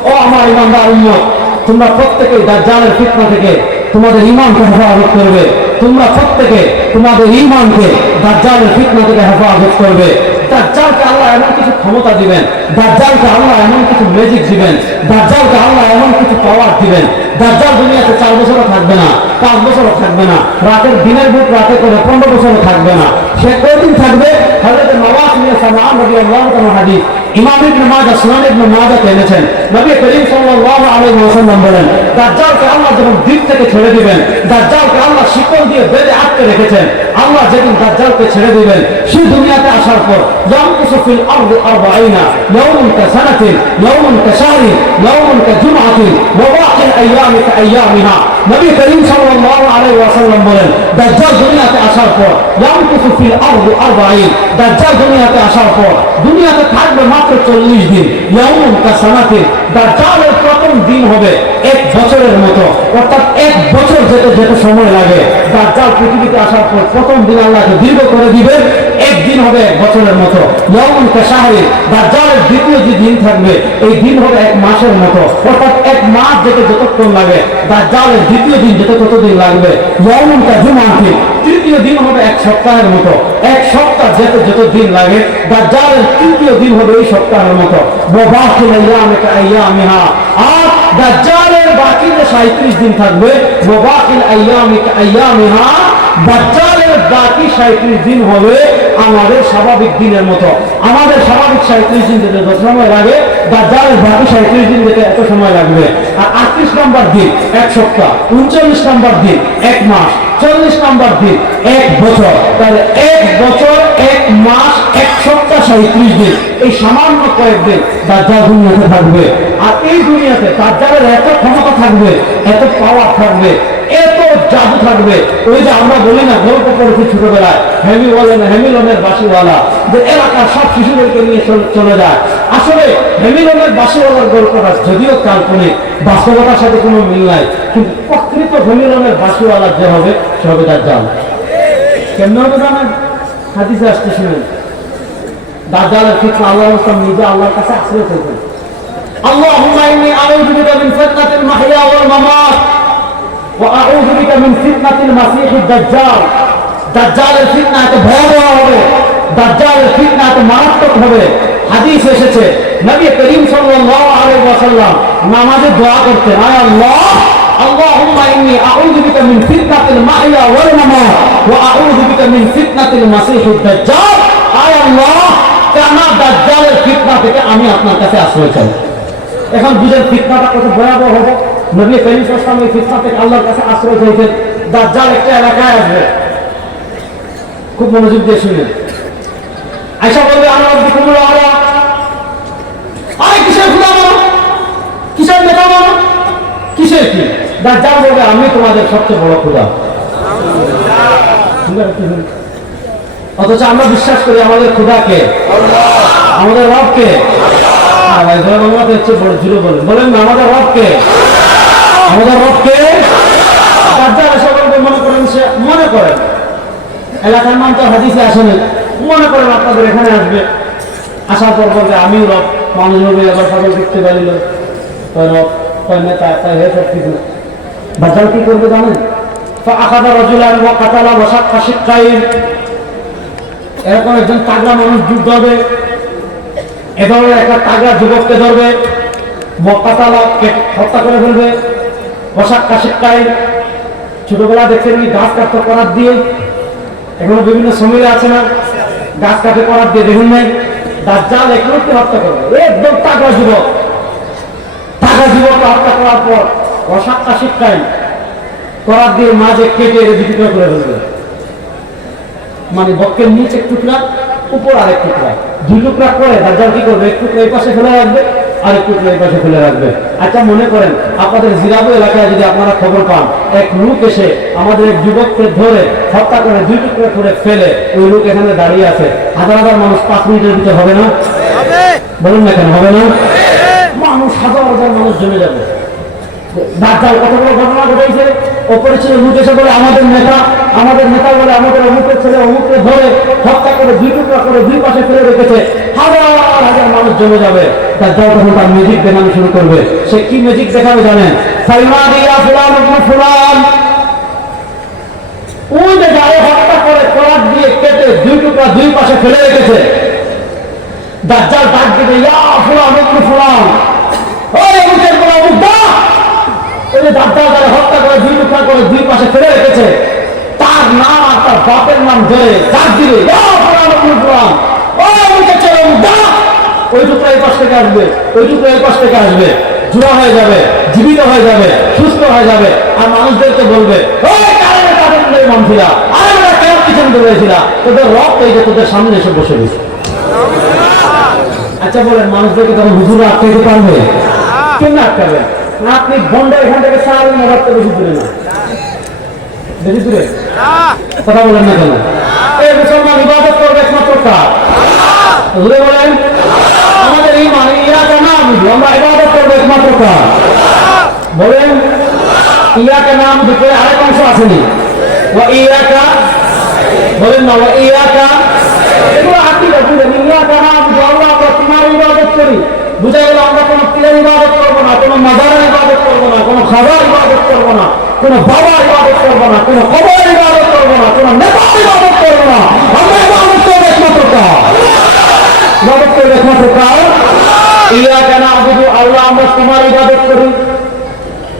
ও আমার ঈমানদার উম্মত, তোমরা প্রত্যেকেই দাজ্জালের ফিতনা থেকে তোমাদের ঈমানকে হেফাজত করবে। তোমরা প্রত্যেকে তোমাদের ঈমানকে দাজ্জালের ফিতনা থেকে হেফাজত করবে। দাজ্জালকে আল্লাহ এমন কিছু ক্ষমতা দিবেন, দাজ্জালকে আল্লাহ এমন কিছু ম্যাজিক দিবেন, দাজ্জালকে আল্লাহ এমন কিছু পাওয়ার দিবেন। দাজ্জাল দুনিয়াতে 4 বছরও থাকবে না, 5 বছরও থাকবে না, রাতের দিনের বুক রাতে করে 15 বছরও থাকবে না। সে কয়দিন থাকবে? হযরত নওয়াস ইবনে সামআন রাদিয়াল্লাহু তাআলা হাদিস ইমাম ইবনে মাজাহ, সুনান ইবনে মাজাহ এনেছেন। নবী করিম সাল্লাল্লাহু আলাইহি ওয়াসাল্লাম বলেন, দাজ্জালকে আল্লাহ যখন দ্বীপ থেকে ছেড়ে দিবেন, দাজ্জালকে আল্লাহ শিকল দিয়ে বেঁধে আটকে রেখেছেন। আল্লাহ যেদিন দাজ্জালকে ছেড়ে দিবেন, সে দুনিয়াতে আসার পর ইয়ামকুসু ফিল আরদি 40 ইয়াওমান কাসানাতিন ইয়াওমান কাশাহরিন ইয়াওমান কাজুমআতিন ওয়া বাকিল আইয়ামি কাআইয়ামিহা। নবী করিম সাল্লাল্লাহু আলাইহি ওয়াসাল্লাম বলেন, দাজ্জাল দুনিয়াতে আসার পর ইয়ামকুসু ফিল আরদি 40, দাজ্জাল দুনিয়াতে আসার পর দুনিয়াতে থাকবে মাত্র 40 দিন। ইয়াওমান কাসানাতিন, দাজ্জালের প্রথম দিন হবে 1 বছরের মতো, অর্থাৎ 1 বছর যেতে যেতে সময় লাগে। দাজ্জাল পৃথিবীতে আসার পর প্রথম দিন আল্লাহকে দীর্ঘ করে দিবেন একদিন হবে এক বছরের মতো। ইয়াউমুন কাশাহরি, দাজ্জালের দ্বিতীয় যে দিন থাকবে এই দিন হবে এক মাসের মতো। অর্থাৎ এক মাস যেতে যতক্ষণ লাগে, দাজ্জালের দ্বিতীয় দিন যেতে ততদিন লাগবে। ইয়াউমুন কাজুমাতি, তৃতীয় দিন হবে এক সপ্তাহের মতো। এক সপ্তাহ যেতে যত দিন লাগে, দাজ্জালের তৃতীয় দিন হবে এই সপ্তাহের মতো। ওয়াবাকিল আইয়ামিকা আইয়ামিহা, আর দাজ্জালের বাকি যে 37 দিন থাকবে, ওয়াবাকিল আইয়ামিকা আইয়ামিহা, দাজ্জালের বাকি 37 দিন হবে আমাদের স্বাভাবিক দিনের মতো। আমাদের স্বাভাবিক 37 দিন যেতে যত সময় লাগে, দাজ্জালের বাকি 37 দিন যেতে এত সময় লাগবে। আর 38 নম্বর দিন এক সপ্তাহ, 39 নম্বর দিন এক মাস, 40 নম্বর দিন এক বছর। তাহলে এক বছর, এক মাস, এক সপ্তাহ, 37 দিন, এই সামান্য কয়েকদিন দাজ্জাল দুনিয়াতে থাকবে। আর এই দুনিয়াতে দাজ্জালের এত ক্ষমতা থাকবে, এত পাওয়ার থাকবে, এত জাদু থাকবে। ওই যে আমরা বলি না, গল্প করেছি ছোটবেলায়, হ্যামিলনের বাসিওয়ালা, যে এলাকার সব শিশুদেরকে নিয়ে চলে যায়। আসলে হ্যামিলনের বাসিওয়ালার গল্পটা যদিও কাল্পনিক, বাস্তবতার সাথে কোনো মিল নাই, কিন্তু প্রকৃত হ্যামিলনের বাসিওয়ালা যে হবে সে হবে দাজ্জাল। কেমন হবে জানেন? হাদিসে আসতে শুনেন, দাজ্জালের ফিতনা আল্লাহ নিজে আল্লাহর কাছে আশ্রয় চাইতেন। আল্লাহুম্মা ইন্নী আউযু বিকা মিন ফিতনাতিল মাহইয়া ওয়াল মামাত ওয়া আউযু বিকা মিন ফিতনাতিল মাসীহিদ দাজ্জাল। দাজ্জালের ফিতনা এত ভয়াবহ হবে, দাজ্জালের ফিতনা এত মারাত্মক হবে। হাদিস এসেছে, নবী করিম সাল্লাল্লাহু আলাইহি ওয়াসাল্লাম নামাজে দোয়া করতেন, আয় আল্লাহ, আল্লাহুম্মা ইন্নী আউযু বিকা মিন ফিতনাতিল মাহইয়া ওয়াল মামাত ওয়া আউযু বিকা মিন ফিতনাতিল মাসীহিদ দাজ্জাল। আয় আল্লাহ, কানা দাজ্জালের ফিতনা থেকে আমি আপনার কাছে আশ্রয় চাই। এখন বুঝেন ফিতনাটা কত ভয়াবহ হবে। নবী করিম সাল্লাল্লাহু আলাইহি ওয়াসাল্লাম এই ফিতনা থেকে আল্লাহর কাছে আশ্রয় চাইতেন। দাজ্জাল একটা এলাকায় আসবে, খুব মনোযোগ দিয়ে শুনেন। আয়েশা বলবে, আনা রাব্বুকুমুল আলা, আরে কিসের খোদা মানো, কিসের নেতা মানো, কিসের কি? দাজ্জাল বলবে, আমি তোমাদের সবচেয়ে বড় খোদা। অথচ আমরা বিশ্বাস করি আমাদের খোদাকে, আমাদের রবকে। বলেন না, আমাদের রবকে, আমাদের রবকে। দাজ্জাল এসে বলবে, মনে করেন সে, মনে করেন এলাকার নাম তো হাদিসে আসেনি, মনে করেন আপনাদের এখানে আসবে, আসার পর বলবে আমি রব। মানুষ বলবে, এবার সকল করতে পারিল রব, নেতা, তাই হয়ে সব কিছু। দাজ্জাল কি করবে জানেন? ফাআখাযা রাজুলান ওয়া কাতালা ওয়া শাক্কা শিক্কাইন, এরকম একজন তাগড়া মানুষ যুদ্ধ হবে, এভাবে একটা তাগড়া যুবককে ধরবে, ওয়া কাতালা হত্যা করে ফেলবে, ওয়া শাক্কা শিক্কাইন, ছোটবেলা দেখছেন কি গাছ কাটতে করার দিয়ে, এখনো বিভিন্ন সময় আছে না, গাছ কাটে করার দিয়ে দেখুন নাই, দাজ্জাল এগুলোকে হত্যা করবে। একদম তাগড়া যুবক, তাগড়া যুবককে হত্যা করার পর ওয়া শাক্কা শিক্কাইন করার দিয়ে মাঝে কেটে দুই টুকরা করে ফেলবে। মানে বক্ষের নিচে এক টুকরা, উপর আরেক টুকরা, দুই টুকরা করে দাজ্জাল কি করবে? এক টুকরা এই পাশে ফেলে রাখবে, আরেক টুকরা এই পাশে ফেলে রাখবে। আচ্ছা মনে করেন আপনাদের জিরাবো এলাকায় যদি আপনারা খবর পান, এক লোক এসে আমাদের এক যুবককে ধরে হত্যা করে দুই টুকরা করে ফেলে, ওই লোক এখানে দাঁড়িয়ে আছে, হাজার হাজার মানুষ 5 মিনিটের ভিতরে হবে না? বলুন না কেন হবে না? মানুষ হাজার হাজার মানুষ জমে যাবে। দাজ্জাল কত বড় ঘটনা ঘটেছে। অপরিচিত লোক এসে বলে আমাদের নেতা, আমাদের নেতা বলে আমাদের অমুকের ছেলে অমুককে ধরে হত্যা করে দুই টুকরা করে দুই পাশে ফেলে রেখেছে, হাজার হাজার মানুষ জমে যাবে। দাজ্জাল তখন তার ম্যাজিক দেখানো শুরু করবে। সে কি ম্যাজিক দেখাবে জানেন? সাইমাদিয়া ফুলান ইবনে ফুলান, ওই যে যারে হত্যা করে করাত দিয়ে কেটে দুই টুকরা দুই পাশে ফেলে রেখেছে, দাজ্জাল ডাক দিবে, ইয়া ফুলান ইবনে ফুলান, ওই অমুকের বলা অমুক দা। ওই যে দাজ্জাল যারা হত্যা করে দুই টুকরা করে দুই পাশে ফেলে রেখেছে, তার নাম আর তার বাপের নাম ধরে ডাক দিবে, ইয়া ফুলান ইবনে ফুলান, ওই অমুকের ছেলে অমুক দা। ওই টুকরা এই পাশ থেকে আসবে, ওই টুকরা এই পাশ থেকে আসবে, জোড়া হয়ে যাবে, জীবিত হয়ে যাবে, সুস্থ হয়ে যাবে। আর মানুষদেরকে বলবে, ওই কারণে তাদের মানুষরা, আরে ওরা কেন পিছন ধরেছিল, তোদের রক্ত এই যে তোদের সামনে এসে বসে গেছে। আচ্ছা বলেন, মানুষদেরকে তখন হুজুরা আটকাইতে পারবে? কেন আটকাবে? আপনি বন্ডা এখান থেকে সারা রাখতে বেশি দূরে না, বেশি দূরে কথা বলেন না কেন? এই মুসলমান ইবাদত করবে একমাত্র কার? হুজুরে বলেন, আমাদের এই মানে ইয়াকে নাম, আমরা ইবাদত করবো একমাত্র কার? বলেন, ইয়াকে নাম দুপুরে আরেক অংশ আসেনি, ওয়া ইয়াকা, বলেন না, ওয়া ইয়াকা এগুলো আকীদা বুঝেন, ইয়াকা না'বুদু, আল্লাহ আমরা তোমার ইবাদত করি। বুঝা গেল আমরা কোনো পীরের ইবাদত করবো না, কোনো মাজারের ইবাদত করবো না, কোনো খাবার ইবাদত করবো না, কোনো বাবার ইবাদত করবো না, কোনো কবরের ইবাদত করবো না, কোনো নেতার ইবাদত করবো না। আমরা ইবাদত করবো একমাত্র কার? ইবাদত করবো একমাত্র কার? ইয়াকা না'বুদু, আল্লাহ আমরা তোমার ইবাদত করি।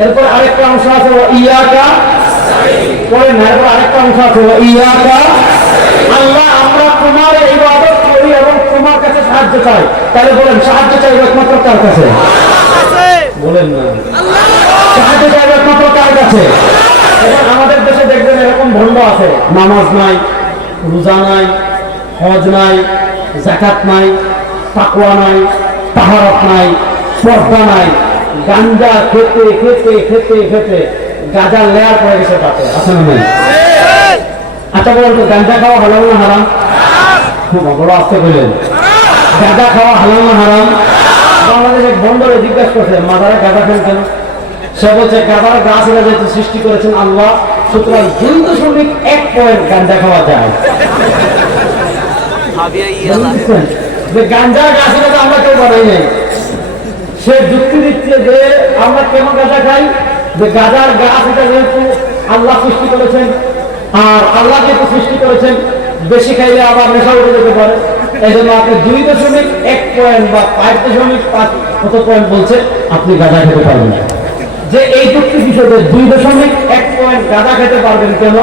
এরপর আরেকটা অংশ আছে ইয়াকা করেন না, এরপর আরেকটা অংশ আছে ইয়াকা, আল্লাহ আমরা তোমার ইবাদত করি এবং তোমার কাছে সাহায্য চাই। তাহলে বলেন সাহায্য চাই একমাত্র কার কাছে? বলেন না, সাহায্য চাই একমাত্র কার কাছে? এখন আমাদের দেশে দেখবেন এরকম ভণ্ড আছে, নামাজ নাই, রোজা নাই, হজ নাই, যাকাত নাই, তাকওয়া নাই, তাহারাত নাই, পর্দা নাই, গাঞ্জা খেতে খেতে খেতে খেতে গাঁজার লেয়ার পড়ে গেছে তাতে, আছে না নাই? আচ্ছা বলেন তো গাঁজা খাওয়া হালাল না হারাম? খুব বড় আসতে বললেন, গাঁজা খাওয়া হালাল না হারাম? বাংলাদেশের বন্দরে জিজ্ঞাসা করছে মাদারা গাঁজা খান কেন? সে বলছে গাঁজার গাছ এরা যেহেতু সৃষ্টি করেছেন আল্লাহ, সুতরাং 0.1 পয়েন্ট গাঁজা খাওয়া যায়। যে গাঁজা গাছ এটা তো আমরা কেউ বানাই নাই। সে যুক্তি দিচ্ছে যে আমরা কেন গাঁজা খাই, যে গাঁজার গাছ এটা যেহেতু আল্লাহ সৃষ্টি করেছেন, আর আল্লাহ যেহেতু সৃষ্টি করেছেন বেশি খাইলে আবার নেশা উঠে যেতে পারে, এই জন্য আপনি 2.1 পয়েন্ট বা 5.5 কত পয়েন্ট বলছে আপনি গাঁজা খেতে পারবেন না। যে এই যুক্তি বিষয়ে 2.1 পয়েন্ট গাঁজা খেতে পারবেন কেন?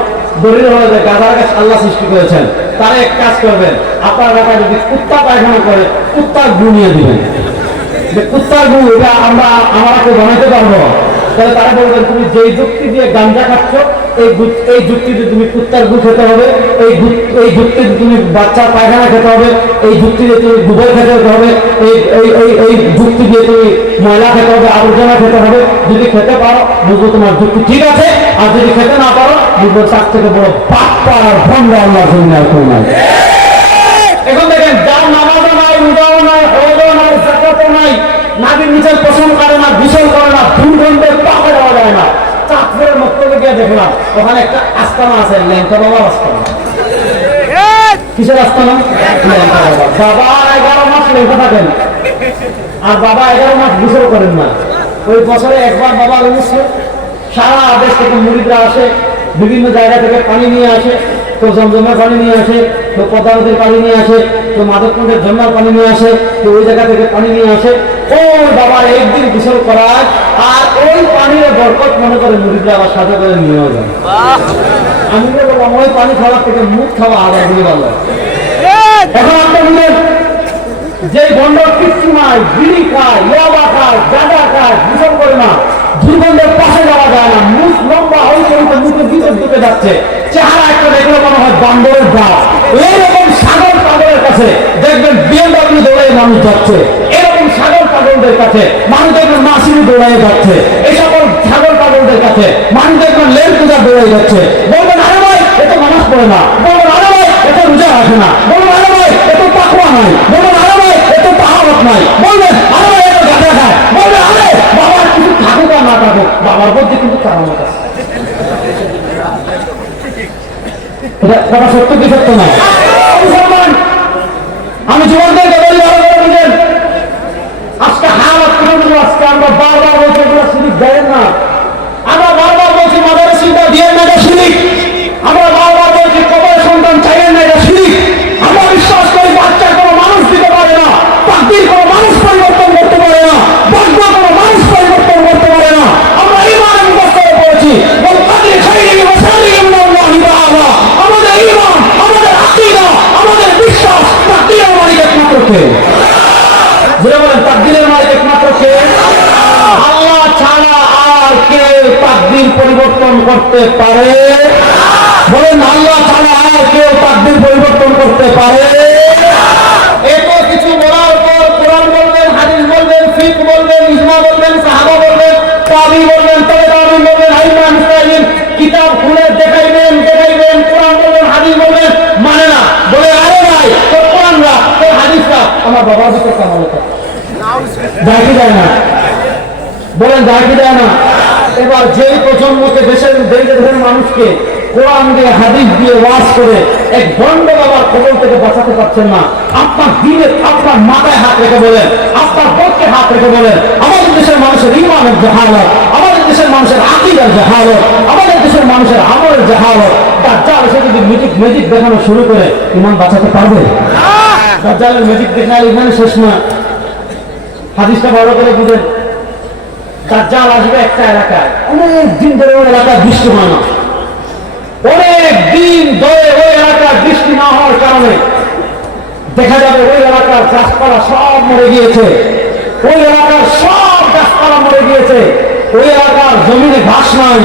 দলিল হলো যে গাঁজার গাছ আল্লাহ সৃষ্টি করেছেন। তারা এক কাজ করবেন, আপনার এলাকায় যদি কুত্তা পায়খানা করে কুত্তার গু নিয়ে দিবেন, যে কুত্তার গু এটা আমরা কেউ বানাইতে পারবো। তাহলে তারা বলবেন তুমি যেই যুক্তি দিয়ে গাঁজা খাচ্ছ এই যুক্তি দিয়ে তুমি কুত্তার গু খেতে হবে, এই যুক্তি দিয়ে তুমি বাচ্চার পায়খানা খেতে হবে, এই যুক্তি দিয়ে তুমি গোবর খেতে হবে, এই যুক্তি দিয়ে তুমি ময়লা খেতে হবে, আবর্জনা খেতে হবে। যদি খেতে পারো বুঝবো তোমার যুক্তি ঠিক আছে, আর যদি খেতে না পারো বুঝবো তার থেকে বড় বাপ্পা আর ভণ্ড আল্লাহর জন্য আর কেউ নাই। এখন দেখেন যার নামাজও নাই, রোজাও নাই, হজও নাই, যাকাতও নাই, নাবির নিচের পছন্দ করে না, গোসল করে না, দুর্গন্ধে পাকে দেওয়া যায় না। চাঁদপুরের মক্তবে গিয়ে দেখলাম ওখানে একটা আস্তানা আছে, ল্যাংটা বাবার আস্তানা। কিসের আস্তানা? ল্যাংটা বাবা। বাবা 11 মাস ল্যাংটা থাকেন, আর বাবা 11 মাস গোসল করেন না। ওই বছরে একবার বাবা রয়েছে, সারা দেশ থেকে মুরিদরা আসে, বিভিন্ন জায়গা থেকে পানি নিয়ে আসে, তো জমজমের পানি নিয়ে আসে, তো পদ্মা নদীর পানি নিয়ে আসে, তো মাধবকুণ্ডের ঝর্ণার পানি নিয়ে আসে, তো ওই জায়গা থেকে পানি নিয়ে আসে। ওই বাবা একদিন গোসল করায়, আর ওই পানির বরকত মনে করে মুরিদরা আবার সাথে করে নিয়েও যায়। আমি তো বললাম ওই পানি খাওয়ার থেকে মুখ খাওয়া আবার দিয়ে ভালো। এখন আপনার যে গন্ড কিচ্ছু নাই, বিড়ি খায়, ইয়াবা খায়, গাঁজা খায়, গোসল করে না, দুর্গন্ধের পাশে যাওয়া যায় না, মুখ লম্বা ওই পর্যন্ত মুখের ভিতর ঢুকে যাচ্ছে, চেহারা একটা দেখলে মনে হয় বান্দরের গাছ। এইরকম সাগর পাগলের কাছে দেখবেন BMW দৌড়ে মানুষ যাচ্ছে, এরকম সাগর পাগলদের কাছে মানুষ দেখবেন মাসিনি দৌড়াই যাচ্ছে, এই সকল সাগর পাগলদের কাছে মানুষ দেখবেন লেন পূজা দৌড়াই যাচ্ছে। বলবেন আরে ভাই এত নামাজ পড়ে না, বলবেন আরে ভাই এত রোজা রাখে না, বলবেন আরে ভাই এত তাকওয়া নাই, বলবেন আরে ভাই এত তাহারত নাই, বলবেন আরে ভাই এত গাঁজা খায়, বলবেন আরে বাবার কিছু থাকুক আর না থাকুক বাবার মধ্যে কিন্তু কারামত আছে। এটা কথা সত্য কি সত্য না? আমি যুবকদেরকে বলি ভালো করে বুঝেন, আজকে হালাত কিরকম, আজকে আমরা বারবার বলছি এগুলো শিরিক দেন না, আমরা বারবার বলছি মাদারে চিন্তা দিয়ে না, এটা শিরিক। আমরা বারবার বলছি কবরের সন্তান চাইলেন না, এটা শিরিক। আমরা বিশ্বাস করি বাচ্চার কোনো মানুষ দিতে পারে না, তাকদীর কোনো মানুষ পরিবর্তন করতে পারে না, ভাগ্য কোনো মানুষ পরিবর্তন করতে পারে না। আমরা ঈমানের মুখস্থ করে পড়েছি, আমাদের ঈমান, আমাদের আকীদা, আমাদের বিশ্বাস তাকদীরের মালিক একমাত্র কে? যারা বলেন তাকদীরের মালিক একমাত্র কে? আল্লাহ ছাড়া আর কেউ তাকদীর পরিবর্তন করতে পারে? বলেন আল্লাহ ছাড়া আর কেউ তাকদীর পরিবর্তন করতে পারে? এত কিছু বলার পর কোরআন বলবেন, হাদিস বলবেন, ফিকহ বলবেন, ইজমা বলবেন, সাহাবা বলবেন, তাবি বলবেন, তাবেঈন বলবেন, আইম্মা মুজতাহিদিন কিতাব খুলে দেখাইবেন, কোরআন বলবেন, হাদিস বলবেন, মানে না, বলে আরে ভাই তোর কোরআন রাখ, তোর হাদিস রাখ, আমার বাবার ভিতর কামাল করে যায় কি যায় না? বলেন যায় কি যায় না? এবার যেই প্রজন্মকে দেশের মানুষকে কোরআন দিয়ে হাদিস দিয়ে ওয়াজ করে এক ভণ্ড বাবার কবল থেকে বাঁচাতে পারছেন না। আপনার দিনে আপনার মাথায় হাত রেখে বলেন, আপনার পক্ষে হাত রেখে বলেন, আমাদের দেশের মানুষের ঈমানের জাহালত, আমাদের দেশের মানুষের আকীদার জাহালত, আমাদের দেশের মানুষের আমলের জাহালত, দাজ্জাল এসে যদি ম্যাজিক দেখানো শুরু করে ঈমান বাঁচাতে পারবে? দাজ্জালের ম্যাজিক দেখালে এখানে শেষ না। হাদিসটা ভালো করে বুঝেন। দাজ্জাল আসবে একটা এলাকায়, অনেক দিন ধরে ওই এলাকায় বৃষ্টি হয় না, অনেক দিন ধরে ওই এলাকার বৃষ্টি না হওয়ার কারণে দেখা যাবে ওই এলাকার গাছপালা সব মরে গিয়েছে, ওই এলাকার সব গাছপালা মরে গিয়েছে, ওই এলাকার জমিনে ঘাস নাই,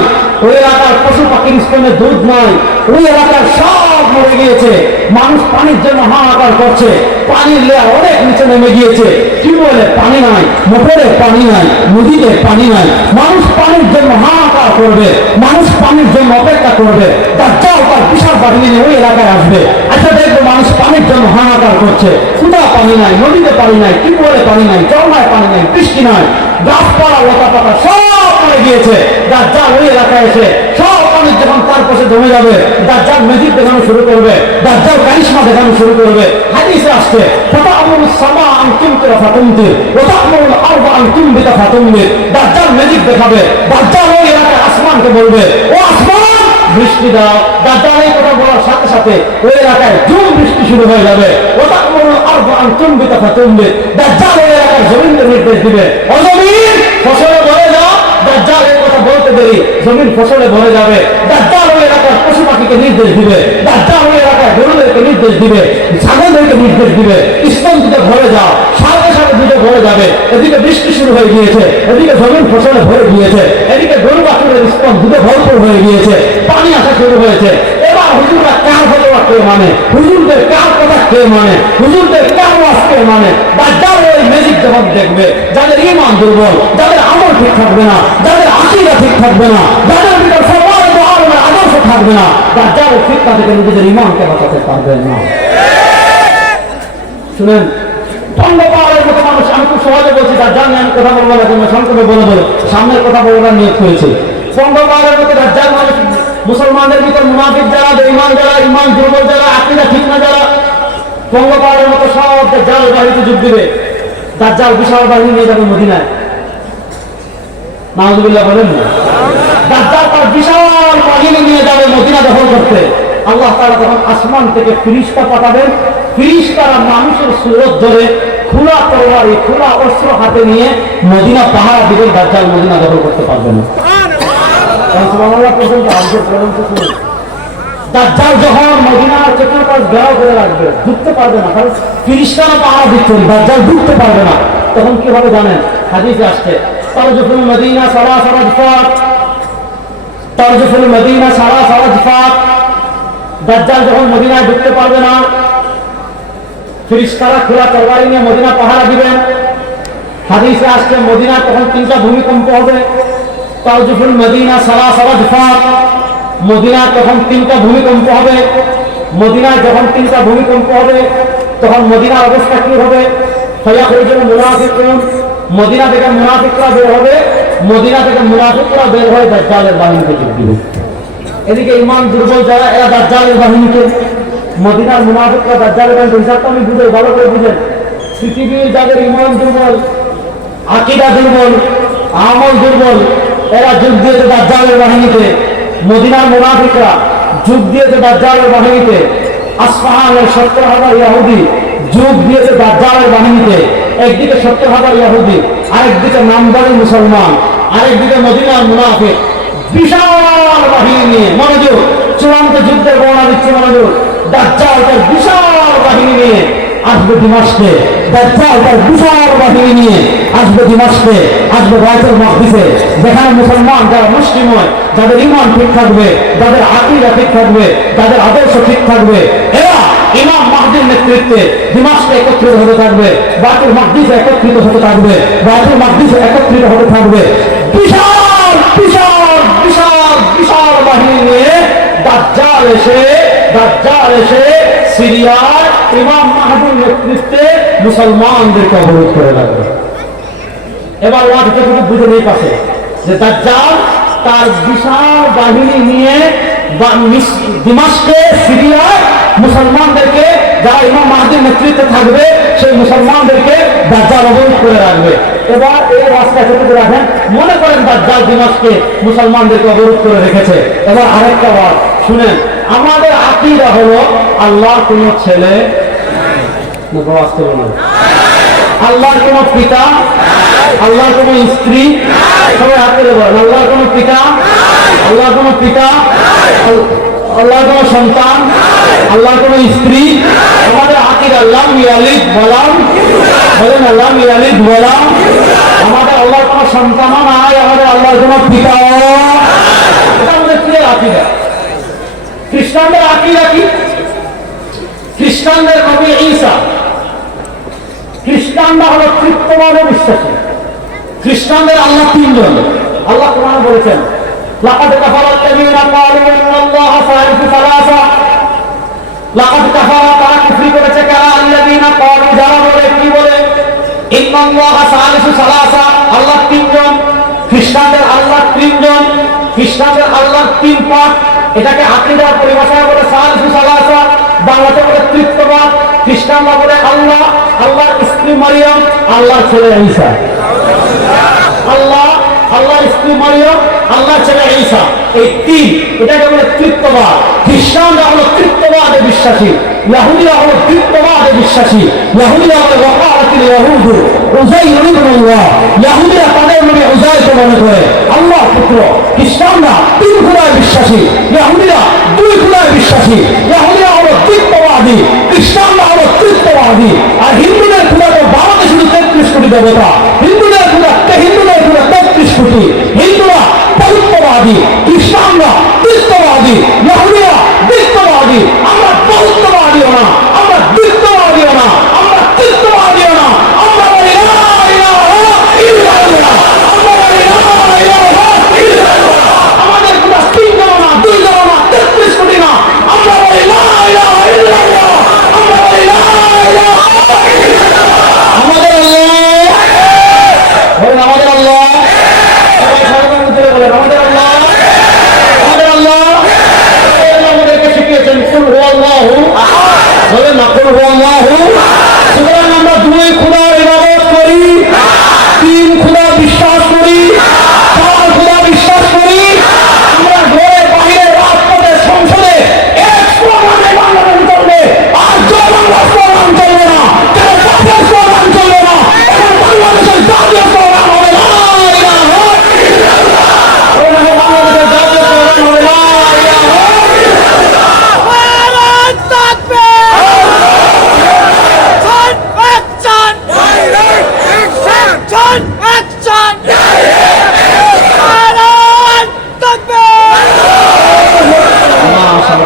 ওই এলাকার পশু পাখির স্তনে দুধ নাই, ওই এলাকার সব মরে গিয়েছে। মানুষ পানির জন্য হাহাকার করছে, পানির লেয়ার অনেক নিচে নেমে গিয়েছে, টিউবওয়েলে পানি নাই, মোটরে পানি নাই, নদীতে পানি নাই। মানুষ পানির জন্য হাহাকার করবে, মানুষ পানির জন্য অপেক্ষা করবে। দাজ্জাল তার বিশাল বাহিনী নিয়ে ওই এলাকায় আসবে। আচ্ছা দেখবো মানুষ পানির জন্য হাহাকার করছে, কোথাও পানি নাই, নদীতে পানি নাই, টিউবওয়েলে পানি নাই, ঝর্ণায় পানি নাই, বৃষ্টি নাই, গাছপালা লতা পাতা সব মরে গিয়েছে। দাজ্জাল ওই এলাকায় এসে সব পানি যখন তার পাশে জমে যাবে, দাজ্জাল ম্যাজিক দেখানো শুরু করবে, দাজ্জাল কারিশমা দেখানো শুরু করবে। হাদিসে আসছে ফাতা'মুরুস সামা আন তুমতিরা ফাতুমতির ওয়া তা'মুরুল আরদা আন তুমবিতা ফাতুমবিত। দাজ্জাল ম্যাজিক দেখাবে, দাজ্জাল ওই এলাকার আসমানকে বলবে, ও আসমান বৃষ্টি দাও। দাজ্জাল এই কথা বলার সাথে সাথে ওই এলাকায় ঝুম বৃষ্টি শুরু হয়ে যাবে। ও তা'মুরুল আরদা আন তুমবিতা ফাতুমবিত। দাজ্জাল ওই এলাকার জমিনকে নির্দেশ দিবে, ও জমিন ফসলে ভরে যাও। দাজ্জাল এই কথা বলতে দেরি জমিন ফসলে ভরে যাবে। দাজ্জাল ওই এলাকার পশু পাখিকে নির্দেশ দিবে, দাজ্জাল ওই এলাকায় গরুদেরকে নির্দেশ দিবে, ছাগলদেরকে নির্দেশ দিবে, স্তন দিতে ভরে যাও। সাথে সাথে দুটো ভরে যাবে। এদিকে বৃষ্টি শুরু হয়ে গিয়েছে, এদিকে জমিন ফসলে ভরে গিয়েছে, এদিকে গরু বাছুরের স্তন দুটো ভরপুর হয়ে গিয়েছে, পানি আসা শুরু হয়েছে। এবার হুজুররা কার ফতোয়া কে মানে, হুজুরদের কার কথা কে মানে, হুজুরদের কার ওয়াজ কে মানে? দাজ্জাল ওই ম্যাজিক যখন দেখবে, যাদের ঈমান দুর্বল, যাদের আমল ঠিক থাকবে না, যাদের আকীদা ঠিক থাকবে না, যাদের ভিতর সবার দোয়ার আদর্শ থাকবে না, দাজ্জাল ফিতনা থেকে নিজেদের ঈমানকে বাঁচাতে পারবেন না। শুনেন, পঙ্গপালের মতো মানুষ, আমি খুব সহজে বলছি, দাজ্জাল নিয়ে আমি কথা বলবো না, তোমরা সংক্ষেপে বলে বলো, সামনের কথা বলবার নিয়ত হয়েছে। পঙ্গপালের মতো দাজ্জাল মানুষ, মুসলমানদের ভিতর মুনাফিক যারা, বেঈমান যারা, ঈমান দুর্বল যারা, আকীদা ঠিক না যারা, পঙ্গপালের মতো সব দাজ্জাল বাহিনীতে যোগ দিবে। দাজ্জাল বিশাল বাহিনী নিয়ে যাবে মদিনায়। নাউযুবিল্লাহ বলেন না? দাজ্জাল তার বিশাল বাহিনী নিয়ে যাবে মদিনা দখল করতে। আল্লাহ তাআলা তখন আসমান থেকে ফেরেশতা পাঠাবেন, ফেরেশতারা মানুষের সুরত ধরে খোলা তরবারি, খোলা অস্ত্র হাতে নিয়ে মদিনা পাহারা দিবে। দাজ্জাল মদিনা দখল করতে পারবে না। সুবহানাল্লাহ পর্যন্ত আজকে পর্যন্ত শুনুন, দাজ্জাল যখন মদিনার চতুর্পাশ ঘেরাও করে রাখবে, ঢুকতে পারবে না, কারণ ফেরেশতারা পাহারা দিচ্ছেন, দাজ্জাল ঢুকতে পারবে না। তখন কি হবে জানেন? হাদিসে আসছে তারজুফুল মদিনা সালাসা রাজফাত, তারজুফুল মদিনা সালাসা রাজফাত। দাজ্জাল যখন মদিনায় ঢুকতে পারবে না, ফেরেশতারা খোলা তরবারি নিয়ে মদিনা পাহারা দিবেন। হাদিসে আসছে মদিনা তখন 3টা ভূমিকম্প হবে। তারজুফুল মদিনা সালাসা রাজফাত, মদিনা তখন 3টা ভূমিকম্প হবে। মদিনায় যখন 3টা ভূমিকম্প হবে, তখন মদিনার অবস্থা কি হবে? ফায়াখরুজুল মুনাফিকুন, মদিনা থেকে মুনাফিকরা বের হবে, মদিনা থেকে মুনাফিকরা বের হয়ে দাজ্জালের বাহিনীকে যোগ দিবে। এদিকে ঈমান দুর্বল যারা, এরা দাজ্জালের বাহিনীকে, মদিনার মুনাফিকরা দাজ্জালের বাহিনী। হিসাবটা আমি বুঝে ভালো করে বুঝেন। পৃথিবীর যাদের ঈমান দুর্বল, আকীদা দুর্বল, আমল দুর্বল, এরা যোগ দিয়েছে দাজ্জালের বাহিনীতে। মদিনার মুনাফিকরা যোগ দিয়েছে দাজ্জালের বাহিনীতে। আসফাহানের 70,000 ইহুদি যোগ দিয়েছে দাজ্জালের বাহিনীতে। একদিকে 70,000 ইহুদি, আরেকদিকে নামদারি মুসলমান, আরেকদিকে মদিনার মুনাফিক, বিশাল বাহিনী নিয়ে। মনোযোগ, চূড়ান্ত যুদ্ধের বর্ণনা দিচ্ছে, মনোযোগ। দাজ্জাল তার বিশাল বাহিনী নিয়ে আসবে দিমাশকে, দাজ্জাল তার বিশাল বাহিনী নিয়ে আসবে দিমাশকে, আসবে বাইতুল মাকদিসে, যেখানে মুসলমান যারা মুসলিম হয়, যাদের ঈমান ঠিক থাকবে, যাদের আকীদা ঠিক থাকবে, যাদের আদর্শ ঠিক থাকবে, এরা ইমাম মাহদীর নেতৃত্বে দিমাশকে একত্রিত হতে থাকবে, বাইতুল মাকদিসে একত্রিত হতে থাকবে, বাইতুল মাকদিসে একত্রিত হতে থাকবে। বিশাল বিশাল বিশাল বিশাল বাহিনী নিয়ে দাজ্জাল এসে সিরিয়ার ইমাম মাহদীর নেতৃত্বে মুসলমানদেরকে অবরোধ করে রাখবে। এবার ওয়াজটা কিন্তু বুঝে নেই পাশে যে দাজ্জাল তার বিশাল বাহিনী নিয়ে দিমাশকে সিরিয়ায় মুসলমানদেরকে যারা ইমাম মাহদীর নেতৃত্বে থাকবে সেই মুসলমানদেরকে দাজ্জাল অবরোধ করে রাখবে। এবার এই রাস্তা যদি রাখেন, মনে করেন দাজ্জাল দিমাশকে মুসলমানদেরকে অবরোধ করে রেখেছে। এবার আরেকটা ওয়াজ শুনেন, আমাদের আকীদা হলো আল্লাহর কোনো ছেলে, আল্লাহর কোনো পিতা, আল্লাহর কোনো স্ত্রী, সবাই হাত তুলে বলেন আল্লাহর কোনো পিতা, আল্লাহর কোনো পিতা, আল্লাহর কোনো সন্তান, আল্লাহর কোনো স্ত্রী। আমাদের আকীদা লাম ইয়ালিদ ওয়ালাম, বলেন লাম ইয়ালিদ ওয়ালাম। আমাদের আল্লাহর কোনো সন্তানও নাই, আমাদের আল্লাহর কোনো পিতাও। এটা আমাদের কি আকীদা। খ্রিস্টানদের আকীদা কি? খ্রিস্টানদের নবী ঈসা, খ্রিস্টানরা হলো তৃতীয়বাদে বিশ্বাসী। খ্রিস্টানদের আল্লাহ তিনজন। আল্লাহ কোরআনে বলেছেন লাকাদ কাফারা আল্লাযীনা ক্বালু ইন্নাল্লাহা সালিসু সালাসা। লাকাদ কাফারা, তারা কুফরি করেছে কারা? আল্লাযীনা ক্বালু, যারা বলে, কি বলে? ইন্নাল্লাহা সালিসু সালাসা, আল্লাহ তিনজন। খ্রিস্টানদের আল্লাহ তিনজন, খ্রিস্টানদের আল্লাহর তিন পাঠ। এটাকে আকীদার পরিভাষায় বলে সালিসু সালাসা, বাংলাতে বলে তৃতীয়বাদ। খ্রিস্টানরা বলে আল্লাহ, আল্লাহর স্ত্রী মারিয়াম, আল্লাহর ছেলে ঈসা। আল্লাহ, আল্লাহর স্ত্রী মারিয়াম, আল্লাহর ছেলে ঈসা, এই তিন, এটাকে বলে তৃতীয়বাদ। খ্রিস্টানরা হলো তৃতীয়বাদে বিশ্বাসী, ইহুদিরা হলো দ্বিত্ববাদে বিশ্বাসী। ইহুদিরা বলে ওয়াকাআতিল ইয়াহুদু উযাইর ইবনুল্লাহ, ইহুদিরা তাদের নবী উযাইরকে মনে করে আল্লাহর পুত্র। খ্রিস্টানরা তিন খোদায় বিশ্বাসী, ইহুদিরা দুই খোদায় বিশ্বাসী। ইহুদিরা হলো দ্বিত্ববাদী, খ্রিস্টানরা হলো তৃতীয়বাদী। আর হিন্দুদের খোদা তো ভারতে শুধু 33 কোটি দেবতা। হিন্দুদের খোদা 33 কোটি। হিন্দুরা বহুত্ববাদী, খ্রিস্টানরা তৃতীয়বাদী, ইহুদিরা দ্বিত্ববাদী। আমরা বহুত্ববাদীও না, আমরা দ্বিত্ববাদীও না, আমরা তৃতীয়বাদীও না। আমরা বলি লা ইলাহা ইল্লাল্লাহ, আমরা বলি লা ইলাহা ইল্লাল্লাহ। আমাদের খোদা তিনজন না, দুইজন না, 33 কোটি না। আমরা বলি লা ইলাহা ইল্লাল্লাহ, আমরা বলি লা ইলাহা ইল্লাল্লাহ। আমাদের আল্লাহ, বলেন আমাদের আল্লাহ। আমাদের আল্লাহ, আমাদের আল্লাহ আমাদেরকে শিখিয়েছেন কুল হুয়াল্লাহু আহাদ, বলেন না কুল হুয়াল্লাহু। সুতরাং আমরা দুই খোদার ইবাদত করি, তিন খোদা বিশ্বাস করি, চার খোদা বিশ্বাস করি। আমরা ঘরে বাইরে রাজপথে সংসদে এক স্লোগানে বাংলাদেশ চলবে, আর জয় বাংলা স্লোগান চলবে না, কেন জাতীয় স্লোগান চলবে না। এখন বাংলাদেশের জাতীয় স্লোগান হবে লা ইলাহা ইল্লাল্লাহ। বাংলাদেশের জাতীয় স্লোগান হবে লা ইলাহা ইল্লাল্লাহ।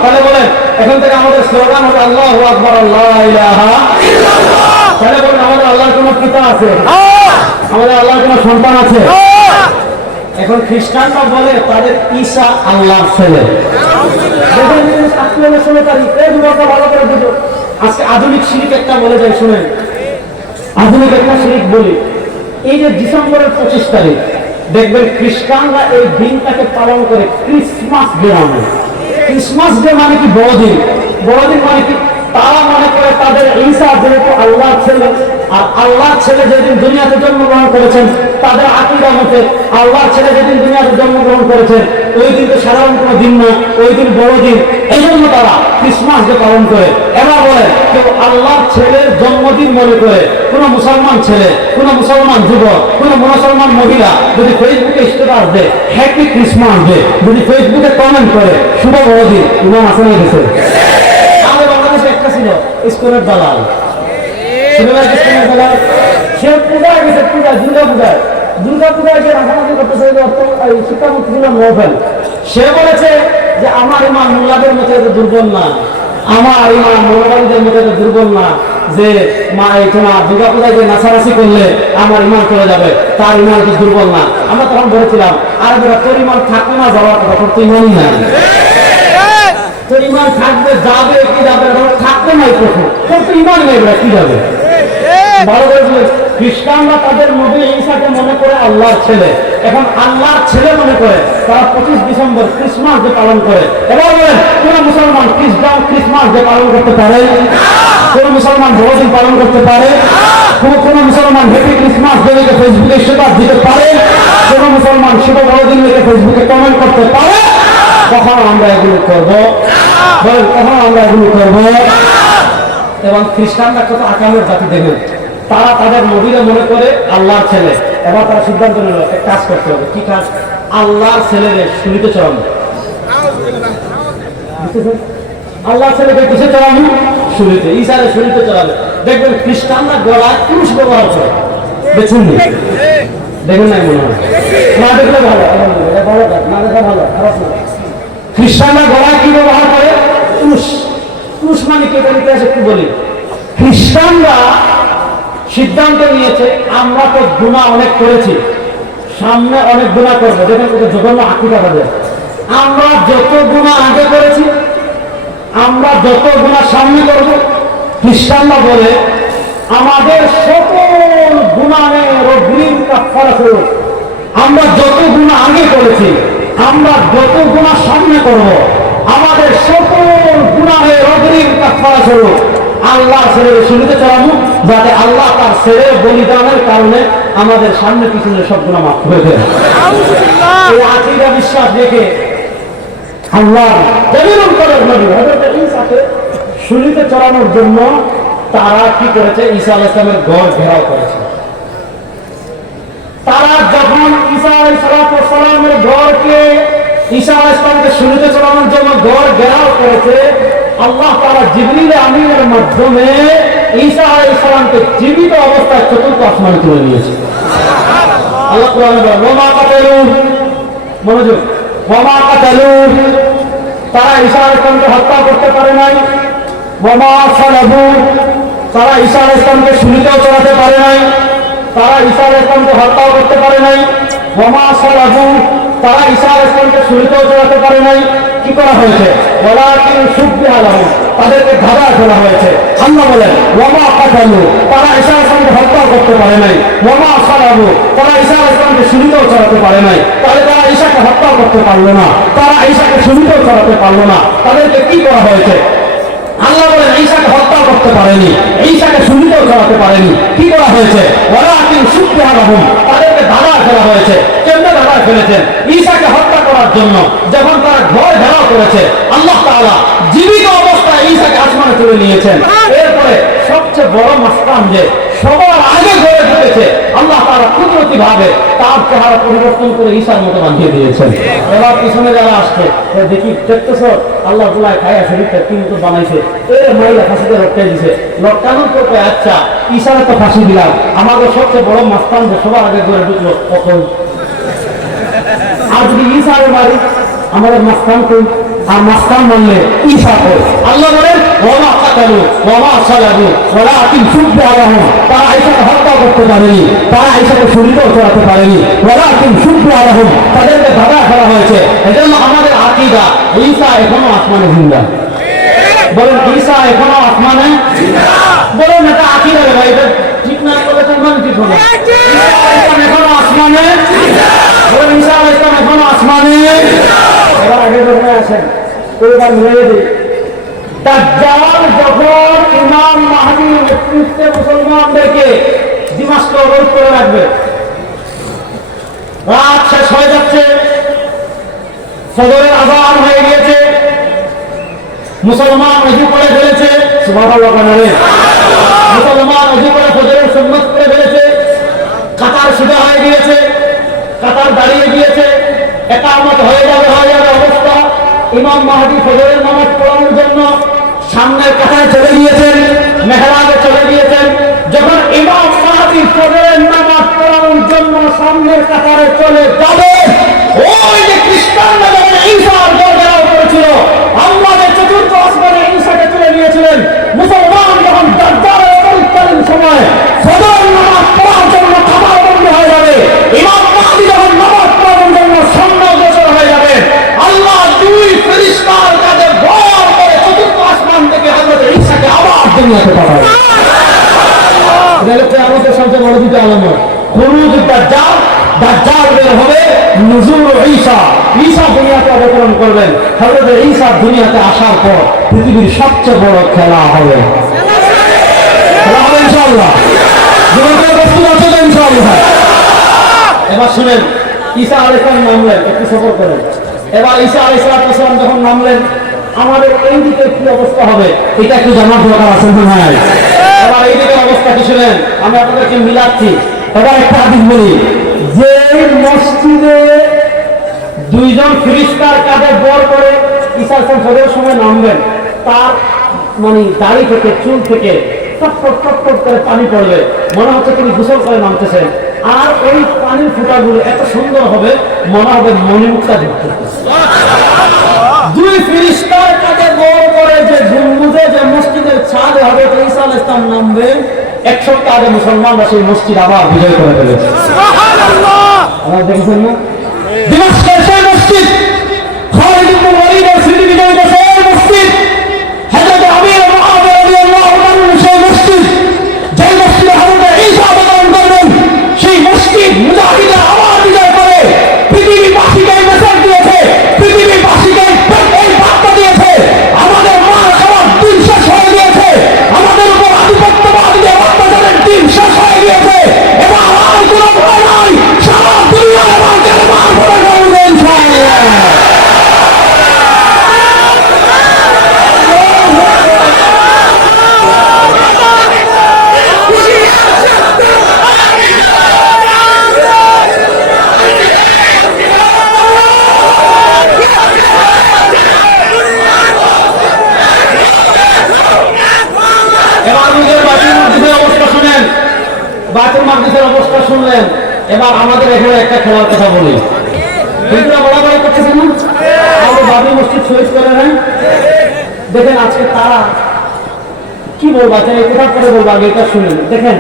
তাহলে বলেন এখন থেকে আমাদের স্লোগান হবে আল্লাহু আকবার, লা ইলাহা ইল্লাল্লাহ। তাহলে বলেন আমাদের আল্লাহর কোনো পিতা আছে? আমাদের আল্লাহর কোনো সন্তান আছে? এখন খ্রিস্টানরা বলে তাদের ঈসা আল্লাহর ছেলে। আজকে আধুনিক শিরিক একটা বলে যায়, শুনেন আধুনিক একটা শিরিক বলি। এই যে ডিসেম্বরের 25 তারিখ দেখবেন খ্রিস্টানরা এই দিনটাকে পালন করে ক্রিসমাস ডে নামে। ক্রিসমাস ডে মানে কি? বড়দিন। বড়দিন মানে কি? তারা মনে করে তাদের ঈসা যেহেতু আল্লাহর ছেলে, আর আল্লাহর ছেলে যেদিন দুনিয়াতে জন্মগ্রহণ করেছেন, তাদের আকীদা মতে আল্লাহর ছেলে যেদিন দুনিয়াতে জন্মগ্রহণ করেছেন ওই দিন তো সাধারণ কোনো দিন না, ওই দিন বড়দিন। এই জন্য তারা ক্রিসমাস ডে পালন করে। এবার বলে কেউ আল্লাহর ছেলের জন্মদিন মনে করে কোনো মুসলমান ছেলে, কোনো মুসলমান যুবক, কোনো মুসলমান মহিলা যদি ফেসবুকে স্ট্যাটাস দেয় হ্যাপি ক্রিসমাস ডে, যদি ফেসবুকে কমেন্ট করে শুভ বড়দিন, ইমাম আসে না গেছে। আমাদের বাংলাদেশে একটা ছিল স্কুলের দালাল, সে পূজায় গেছে, পূজা দুর্গা পূজায়, দুর্গা পূজায় যে রাখানাকি করতেছে শিক্ষামন্ত্রী ছিল নোবেল। সে বলেছে যে আমার ইমান মোল্লাদের মতো এত দুর্বল না, আমার ইমান মৌলবাদীদের মতো এত দুর্বল না যে মা তোমার দুর্গা পূজায় যে নাচানাচি করলে আমার ইমান চলে যাবে, তার ইমান তো দুর্বল না। আমরা তখন বলেছিলাম আর তোর ইমান থাকবে না যাওয়ার কথা, তোর তো ইমানই নাই। তোর ইমান থাকবে, যাবে কি যাবে, থাকবে নাই প্রথম, তোর তো ইমান নেই, কি যাবে। ভালো করে বুঝলেন, খ্রিস্টানরা তাদের নবী ঈসাকে মনে করে আল্লাহর ছেলে, এখন আল্লাহর ছেলে মনে করে তারা 25 ডিসেম্বর ক্রিসমাস ডে পালন করে। এবার বলেন কোন মুসলমান ক্রিসমাস ডে পালন করতে পারে? কোন মুসলমান বড়দিন পালন করতে পারে? কোন মুসলমান হ্যাপি ক্রিসমাস ডে লিখে ফেসবুকে স্ট্যাটাস দিতে পারে? কোন মুসলমান শুভ বড়দিন লিখে ফেসবুকে কমেন্ট করতে পারে? কখন আমরা এগুলো করবো? বলেন কখন আমরা এগুলো করবো? এবং খ্রিস্টানরা কত আকামের জাতি দেখবেন, তারা তাদের নবীরা মনে করে আল্লাহর ছেলে। এবার তারা সিদ্ধান্ত নিল এক কাজ করতে হবে। কি কাজ? আল্লাহর ছেলেদের শুলিতে চড়ানো। আল্লাহর ছেলেকে কিসে চড়ানো? শুলিতে। ঈসারে শুলিতে চড়াবে। দেখবেন খ্রিস্টানরা গলায় ক্রুশ ব্যবহার করে, দেখছেন দেখুন নাই মনে হয়, না দেখলে ভালো, ভালো না দেখা ভালো, খারাপ না। খ্রিস্টানরা গলায় কি ব্যবহার করে? ক্রুশ। ক্রুশ মানে কে ইতিহাস একটু বলি। খ্রিস্টানরা সিদ্ধান্ত নিয়েছে আমরা তো গুনাহ অনেক করেছি, সামনে অনেক গুনাহ করবো, যেখানে জঘন্য আকিদা হবে। আমরা যত গুনাহ আগে করেছি, আমরা যত গুনাহ সামনে করব, খ্রিস্টানরা বলে আমাদের সকল গুনাহের অগ্রিম কাফারা স্বরূপ আমরা যত গুনাহ আগে করেছি, আমরা যত গুনাহ সামনে করব, আমাদের সকল গুনাহের অগ্রিম কাফারা স্বরূপ আল্লাহ ছেড়ে শুনতে চড়াবো, যাতে আল্লাহ তার ছেড়ে বলিদানের কারণে আমাদের সামনে পিছনে সব গুনাহ মাফ করে দেয়। এই আকীদা বিশ্বাস রেখে আল্লাহ জমিনুল কদর নবী হযরত ঈসাকে শুলিতে চড়ানোর জন্য তারা কি করেছে? ঈসা আলাইহিস সালামের ঘর ঘেরাও করেছে। তারা যখন ঈসা আলাইহিস সালামের ঘরকে ঈসা আলাইহিস সালামকে শুলিতে চড়ানোর জন্য ঘর ঘেরাও করেছে, আল্লাহ তাআলা জিবরিল আমিনের মাধ্যমে ঈসা আলাইহিস সালামকে জীবিত অবস্থায় চতুর্থ আসমানে তুলে নিয়েছে। আল্লাহ কোরআনে বলে ওয়া মা কাতালু, মনোযোগ, ওয়া মা কাতালু, তারা ঈসা আলাইহিস সালামকে হত্যা করতে পারে নাই। ওয়া মা সালাবু, তারা ঈসা আলাইহিস সালামকে শুলিতেও চড়াতে পারে নাই, তারা ঈসা আলাইহিস সালামকে হত্যা করতে পারে নাই। ওয়া মা সালাবু, তারা ঈসা আলাইহিস সালামকে শুলিতেও চড়াতে পারে নাই। কি করা হয়েছে? ওয়ালাকিন শুব্বিহা লাহুম, তাদেরকে ধাঁধা করা হয়েছে। আল্লাহ বলেন ওয়া মা কাতালু, তারা ঈসা আলাইহিস সালামকে হত্যা করতে পারে নাই। ওয়া মা সালাবু, তারা ঈসা আলাইহিস সালামকে শুলিতেও চড়াতে পারে নাই। তাহলে তারা ঈসাকে হত্যা করতে পারলো না, তারা ঈসাকে শুলিতেও চড়াতে পারলো না, তাদেরকে কি করা হয়েছে? আল্লাহ বলেন ঈসাকে হত্যা করতে পারেনি, ঈসাকে শুলিতেও চড়াতে পারেনি। কি করা হয়েছে? ওয়ালাকিন শুব্বিহা লাহুম, তাদেরকে ধাঁধা ফেলা হয়েছে। কেমনে ধাঁধা ফেলেছেন? ঈসাকে হত্যা করার জন্য যখন তারা ঘর ঘেরাও করেছে, আল্লাহ তাআলা জীবিত অবস্থায় ঈসাকে আসমানে তুলে নিয়েছেন। এরপরে সবচেয়ে বড় মাসকান যে সবার আগে ঘরে ঢুকেছে, আল্লাহ তাআলা কুদরতি ভাবে তার চেহারা পরিবর্তন করে ঈসার মতো বানিয়ে দিয়েছেন। এবার পিছনে যারা আসছে দেখি দেখতেছ আল্লাহ গুলায় খায়া শরীরটা কি মতো বানাইছে, মহিলা ফাঁসিতে লটকাই দিছে। লটকানোর পরে আচ্ছা ঈসারে তো ফাঁসি দিলাম, আমাদের সবচেয়ে বড় মাস্তান যে সবার আগে ঘরে ঢুকলো কখন? আর যদি ঈসারে মারি আমাদের মাস্তান কই? আর মাস্তান মানলে ঈসা কই? আল্লাহ বলেন ওয়া মা কাতালু ওয়া মা সালাবু ওয়ালাকিন শুব্বিহা লাহুম, তারা ঈসাকে হত্যা করতে পারেনি, তারা ঈসাকে শুলিতেও চড়াতে পারেনি। ওয়ালাকিন শুব্বিহা লাহুম, তাদেরকে ধাঁধা করা হয়েছে। এজন্য আমাদের আকীদা ঈসা এখনো আসমানে জিন্দা। বলেন ঈসা এখনো আসমানে জিন্দা। বলেন এটা আকীদা রে ভাই, এটা ঠিক না করলে তো মানে ঠিক হবে। এখনো আসমানে জিন্দা। বলেন ঈসা আলাইহিস সালাম এখনো আসমানে জিন্দা। এবার আগে ধরে আসেন, এবার মিলিয়ে দিই। দাজ্জাল যখন ইমাম মাহদীর নেতৃত্বে মুসলমানদেরকে দিমাশকে অবরোধ করে রাখবে, রাত শেষ হয়ে যাচ্ছে, ফজরের আযান হয়ে গিয়েছে, মুসলমান ওযু করে ফেলেছে, সুবহানাল্লাহ কানারে, মুসলমান ওযু করে ফজরের সুন্নাত করে ফেলেছে, কাতার সোজা হয়ে গিয়েছে, কাতার দাঁড়িয়ে গিয়েছে, ইকামত হয়ে যাবে অবস্থা। ইমাম মাহদী ফজরের নামাজ পড়ানোর জন্য সামনের কাতারে চলে গিয়েছেন, মেহরাবে চলে গিয়েছেন। যখন ইমাম মাহদী ফজরের নামাজ পড়ানোর জন্য সামনের কাতারে চলে যাবে, ওই যে খ্রিস্টানরা যখন ঈসার ঘর ঘেরাও করেছিল, আল্লাহ যে চতুর্থ আসমানে ঈসাকে তুলে নিয়েছিলেন, মুসলমান যখন দাজ্জালের অবতারকালীন সময় ফজর নামাজ পড়ার জন্য কাতার বন্ধ হয়ে যাবে, ইমাম মাহদী যখন নামাজ পড়ানোর জন্য সামনে অগ্রসর হয়ে যাবে, আল্লাহ দুই ফেরেশতার কাঁধে ভর করে চতুর্থ আসমান থেকে হযরত ঈসাকে আবার দুনিয়াতে পাঠাবে। আলামত, খুরুজ দাজ্জাল, দাজ্জাল বের হবে, নুজুল ঈসা, ঈসা দুনিয়াতে অবতরণ করবেন। হযরত ঈসা দুনিয়াতে আসার পর পৃথিবীর সবচেয়ে বড় খেলা হবে, খেলা হবে ইনশাআল্লাহ। জীবনের প্রস্তুত আছে তো ইনশাআল্লাহ? এবার শুনেন, ঈসা আলাইহিস সালাম নামলেন, একটু সফর করেন। এবার ঈসা আলাইহিস সালাম যখন নামলেন, আমাদের এই দিকে কি অবস্থা হবে এটা একটু জানার দরকার আছে না ভাই? এবার এই দিকের অবস্থা কি শুনেন, আমি আপনাদেরকে মিলাচ্ছি। এবার একটা হাদিস বলি, যে মসজিদে দুইজন ফেরেশতার কাঁধে বর করে ঈসা আলাইহিস সালাম ফজরের সময় নামবেন, তার মানে দাড়ি থেকে চুল থেকে টপ করে পানি পড়বে, মনে হচ্ছে তিনি গোসল করে নামতেছেন। আর ওই পানির ফোঁটাগুলো এত সুন্দর হবে, মনে হবে মণিমুক্তা দেখতে। দুই ফেরেশতার কাঁধে বর করে যে গম্বুজে যে মসজিদের ছাদে হবে ঈসা আলাইহিস সালাম নামবে, 1 সপ্তাহ আগে মুসলমানরা সেই মসজিদ আবার বিজয় করে ফেলেছে। সুবহানাল্লাহ! আপনারা দেখেছেন না? দিমাশকের সেই মসজিদ, খালিদ ইবনে ওয়ালিদের স্মৃতি বিজড়িত সেই মসজিদ, হযরত আমির মুআবিয়া রাদিয়াল্লাহু আনহু সেই মসজিদ, যেই মসজিদে হযরত ঈসা অবতরণ করবেন, সেই মসজিদ মুজাহিদরা আবার বিজয় করে পৃথিবীবাসীকে মেসেজ দিয়েছে, পৃথিবীবাসীকে এই বার্তা দিয়েছে, আমাদের মার খাওয়ার দিন শেষ হয়ে গিয়েছে, আমাদের উপর আধিপত্যবাদীদের অত্যাচারের দিন শেষ হয়ে গিয়েছে, এবার আর কোনো ভয় নাই, সারা দুনিয়া এবার কালেমার পড়ে যাবে ইনশাআল্লাহ। বায়তুল মাকদিসের অবস্থা শুনলেন, এবার আমাদের এখানে একটা খেলার কথা বলি। হিন্দুরা বলাবলি করতেছে না, আমাদের বাবরি মসজিদ শহীদ করে নেন। দেখেন আজকে তারা কি বলবো, আচ্ছা এই কথা করে বলবো, আগে এটা শুনেন। দেখেন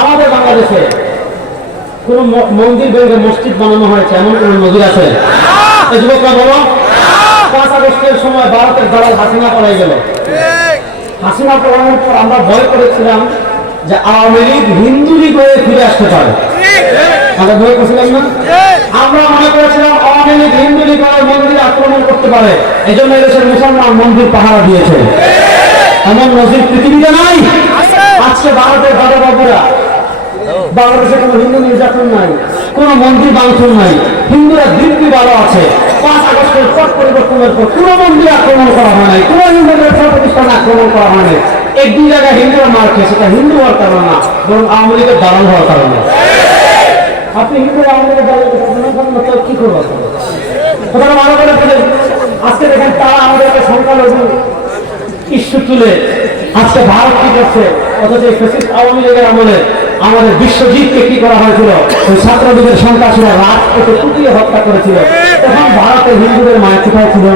আমাদের বাংলাদেশে কোন মন্দির ভেঙে মসজিদ বানানো হয়েছে এমন কোন মন্দির আছে? এই যুবকরা বলো, 5 আগস্টের সময় ভারতের দালাল হাসিনা পড়াই গেল। হাসিনা পড়ানোর পর আমরা ভয় করেছিলাম যে আওয়ামী লীগ হিন্দু লীগ হয়ে ফিরে আসতে পারে। আমরা ভয় করছিলাম না? আমরা মনে করেছিলাম আওয়ামী লীগ হিন্দু লীগ হয়ে মন্দির আক্রমণ করতে পারে, এই জন্য এদেশের মুসলমান মন্দির পাহারা দিয়েছে। এমন নজির পৃথিবীতে নাই। আজকে ভারতের দাদা বাবুরা, বাংলাদেশে কোনো হিন্দু নির্যাতন নাই, কোন মন্দির ভাঙচুর নাই, হিন্দুরা দিব্যি ভালো আছে। 5 আগস্টের পর পরিবর্তনের পর কোন মন্দির আক্রমণ করা হয় নাই, কোন হিন্দুদের প্রতিষ্ঠান আক্রমণ করা হয় নাই। 1-2 জায়গায় হিন্দুরা মার খেয়েছে, সেটা হিন্দু হওয়ার কারণে না, বরং আওয়ামী লীগের দালাল হওয়ার কারণে। আপনি হিন্দু আওয়ামী লীগের দালাল কি করবো? কথাটা ভালো করে বলে, আজকে দেখেন তারা আমাদের একটা সংখ্যালঘু ইস্যু তুলে আজকে ভারত কি করছে, অথচ আওয়ামী লীগের আমলে আমাদের বিশ্বজিৎকে কি করা হয়েছিল, ওই ছাত্রলীগের সন্ত্রাসীরা রাজপথে কুপিয়ে হত্যা করেছিল। তখন ভারতের হিন্দুদের মায়া কোথায় ছিল?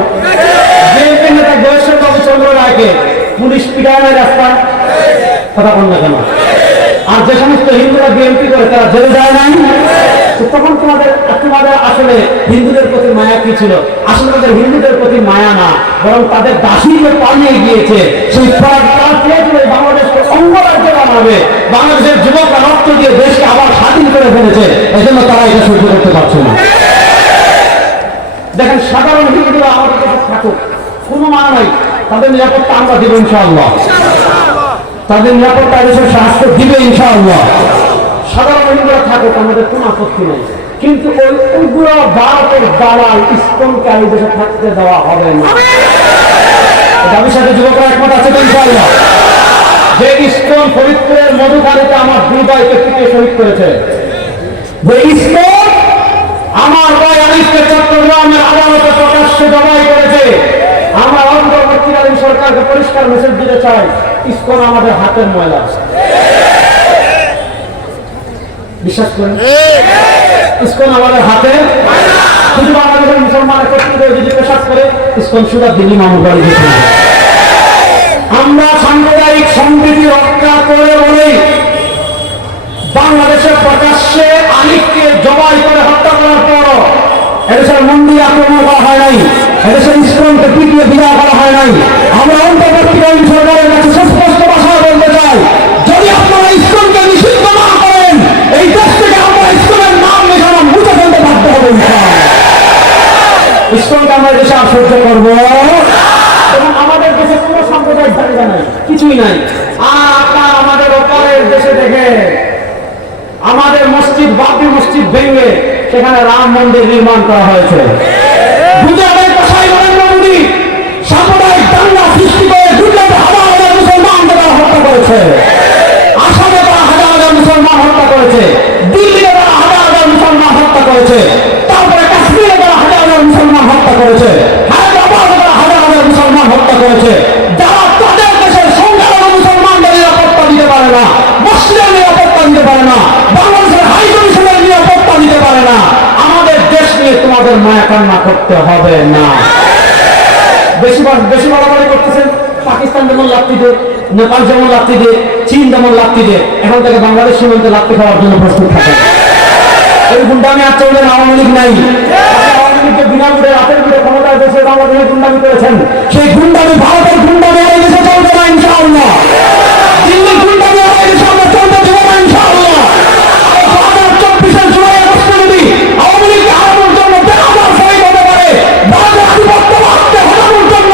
বিএনপি নেতা জয়েশ্বর বাবু চন্দ্র রায়কে পুলিশ পিটায় নাই রাস্তা, কথা বল না কেন? আর যে সমস্ত হিন্দুরা বিএনপি করে তারা জেলে যায় নাই, তখন তোমাদের আসলে হিন্দুদের প্রতি মায়া কি ছিল? আসলে তাদের হিন্দুদের প্রতি মায়া না, বরং তাদের দাসী যে পালিয়ে গিয়েছে, সেই বাংলাদেশকে অঙ্গরাজ্য বানাবে, বাংলাদেশের যুবকরা রক্ত দিয়ে দেশকে আবার স্বাধীন করে ফেলেছে, এজন্য তারা এটা সহ্য করতে পারছে না। দেখেন সাধারণ হিন্দুরা আমাদের কাছে থাকুক, কোনো মানা নাই, তাদের নিরাপত্তা আমরা দিব ইনশাআল্লাহ, তাদের নিরাপত্তা দেশের স্বাস্থ্য দিবে ইনশাআল্লাহ। সাধারণ হিন্দুরা থাকুক, আমাদের কোনো আপত্তি নেই, কিন্তু ওই উগ্র ভারতের দালাল ইসকনকে এই দেশে থাকতে দেওয়া হবে না। দাবির সাথে যুবকরা একমত আছে তো ইনশাআল্লাহ? যে ইসকন ফরিদপুরের মধুখালীতে আমার 2 ভাইকে পিটিয়ে শহীদ করেছে, যে ইসকন আমার ভাই আনিসকে চট্টগ্রামের আদালতে প্রকাশ্যে জবাই করেছে, আমরা অন্তর্বর্তীকালীন সরকারকে পরিষ্কার মেসেজ দিতে চাই, ইসকন আমাদের হাতের ময়লা। বিশ্বাস করেন, ইসকন আমাদের হাতে। শুধু বাংলাদেশের মুসলমান একত্রিত যদি পেশাব করে, ইসকন সুদা দিল্লি মামুর বাড়ি গেছে। আমরা সাম্প্রদায়িক সম্প্রীতি রক্ষা করে বলি, বাংলাদেশের প্রকাশ্যে আলিফকে জবাই করে হত্যা করার পর এদেশের মন্দির আক্রমণ করা হয় নাই, এদেশের ইসকনকে পিটিয়ে বিদায় করা হয় নাই। আমরা অন্তর্বর্তীকালীন সরকারের কাছে সুস্পষ্ট ভাষায় বলতে চাই, যদি আপনারা ইসকনকে নিষিদ্ধ না ইসলামকে আমরা দেশে আর সহ্য করবো এবং আমাদের দেশে কোনো সাম্প্রদায়িক জায়গা নাই, কিছুই নাই। আর আপনার আমাদের ওপারের দেশে দেখে আমাদের মসজিদ, বাবরি মসজিদ ভেঙে সেখানে রাম মন্দির নির্মাণ করা হয়েছে। গুজরাটের কসাই নরেন্দ্র মোদী সাম্প্রদায়িক দাঙ্গা সৃষ্টি করে গুজরাটে হাজার হাজার মুসলমানকে তারা হত্যা করেছে, আসামে তারা হাজার হাজার মুসলমান হত্যা করেছে, দিল্লিতে তারা হাজার হাজার মুসলমান হত্যা করেছে, তারপরে কাশ্মীরে তারা হাজার হাজার মুসলমান হত্যা করেছে, হায়দ্রাবাদে তারা হাজার হাজার মুসলমান হত্যা করেছে। যারা তাদের দেশের সংখ্যালঘু মুসলমানদের নিরাপত্তা দিতে পারে না, মসজিদের নিরাপত্তা দিতে পারে না, বাংলাদেশের হাই কমিশনের নিরাপত্তা দিতে পারে না, আমাদের দেশ নিয়ে তোমাদের মায়া কান্না করতে হবে না। বেশি বাড়াবাড়ি করতেছেন। পাকিস্তান যেমন লাত্তি দে, নেপাল যেমন লাত্তি দে, চীন যেমন লাত্তি দে, এখন থেকে বাংলাদেশ সীমান্তে লাত্তি খাওয়ার জন্য প্রস্তুত থাকে। এই গুন্ডামি আর চলবে না, আওয়ামী লীগ নাই। আওয়ামী লীগকে বিনা ভোটে রাতের ভোটে ক্ষমতায় বসে বাংলাদেশে গুন্ডামি করেছেন, সেই গুন্ডামি ভারতের গুন্ডামি আর এই দেশে চলবে না ইনশাআল্লাহ। দিল্লির গুন্ডামি আর এই দেশে আমরা চলতে দেবো না ইনশাআল্লাহ। 2024-এর জুলাই আগস্টে যদি আওয়ামী লীগকে হারানোর জন্য 10,000 শহীদ হতে পারে, ভারতের আধিপত্যবাদকে হারানোর জন্য,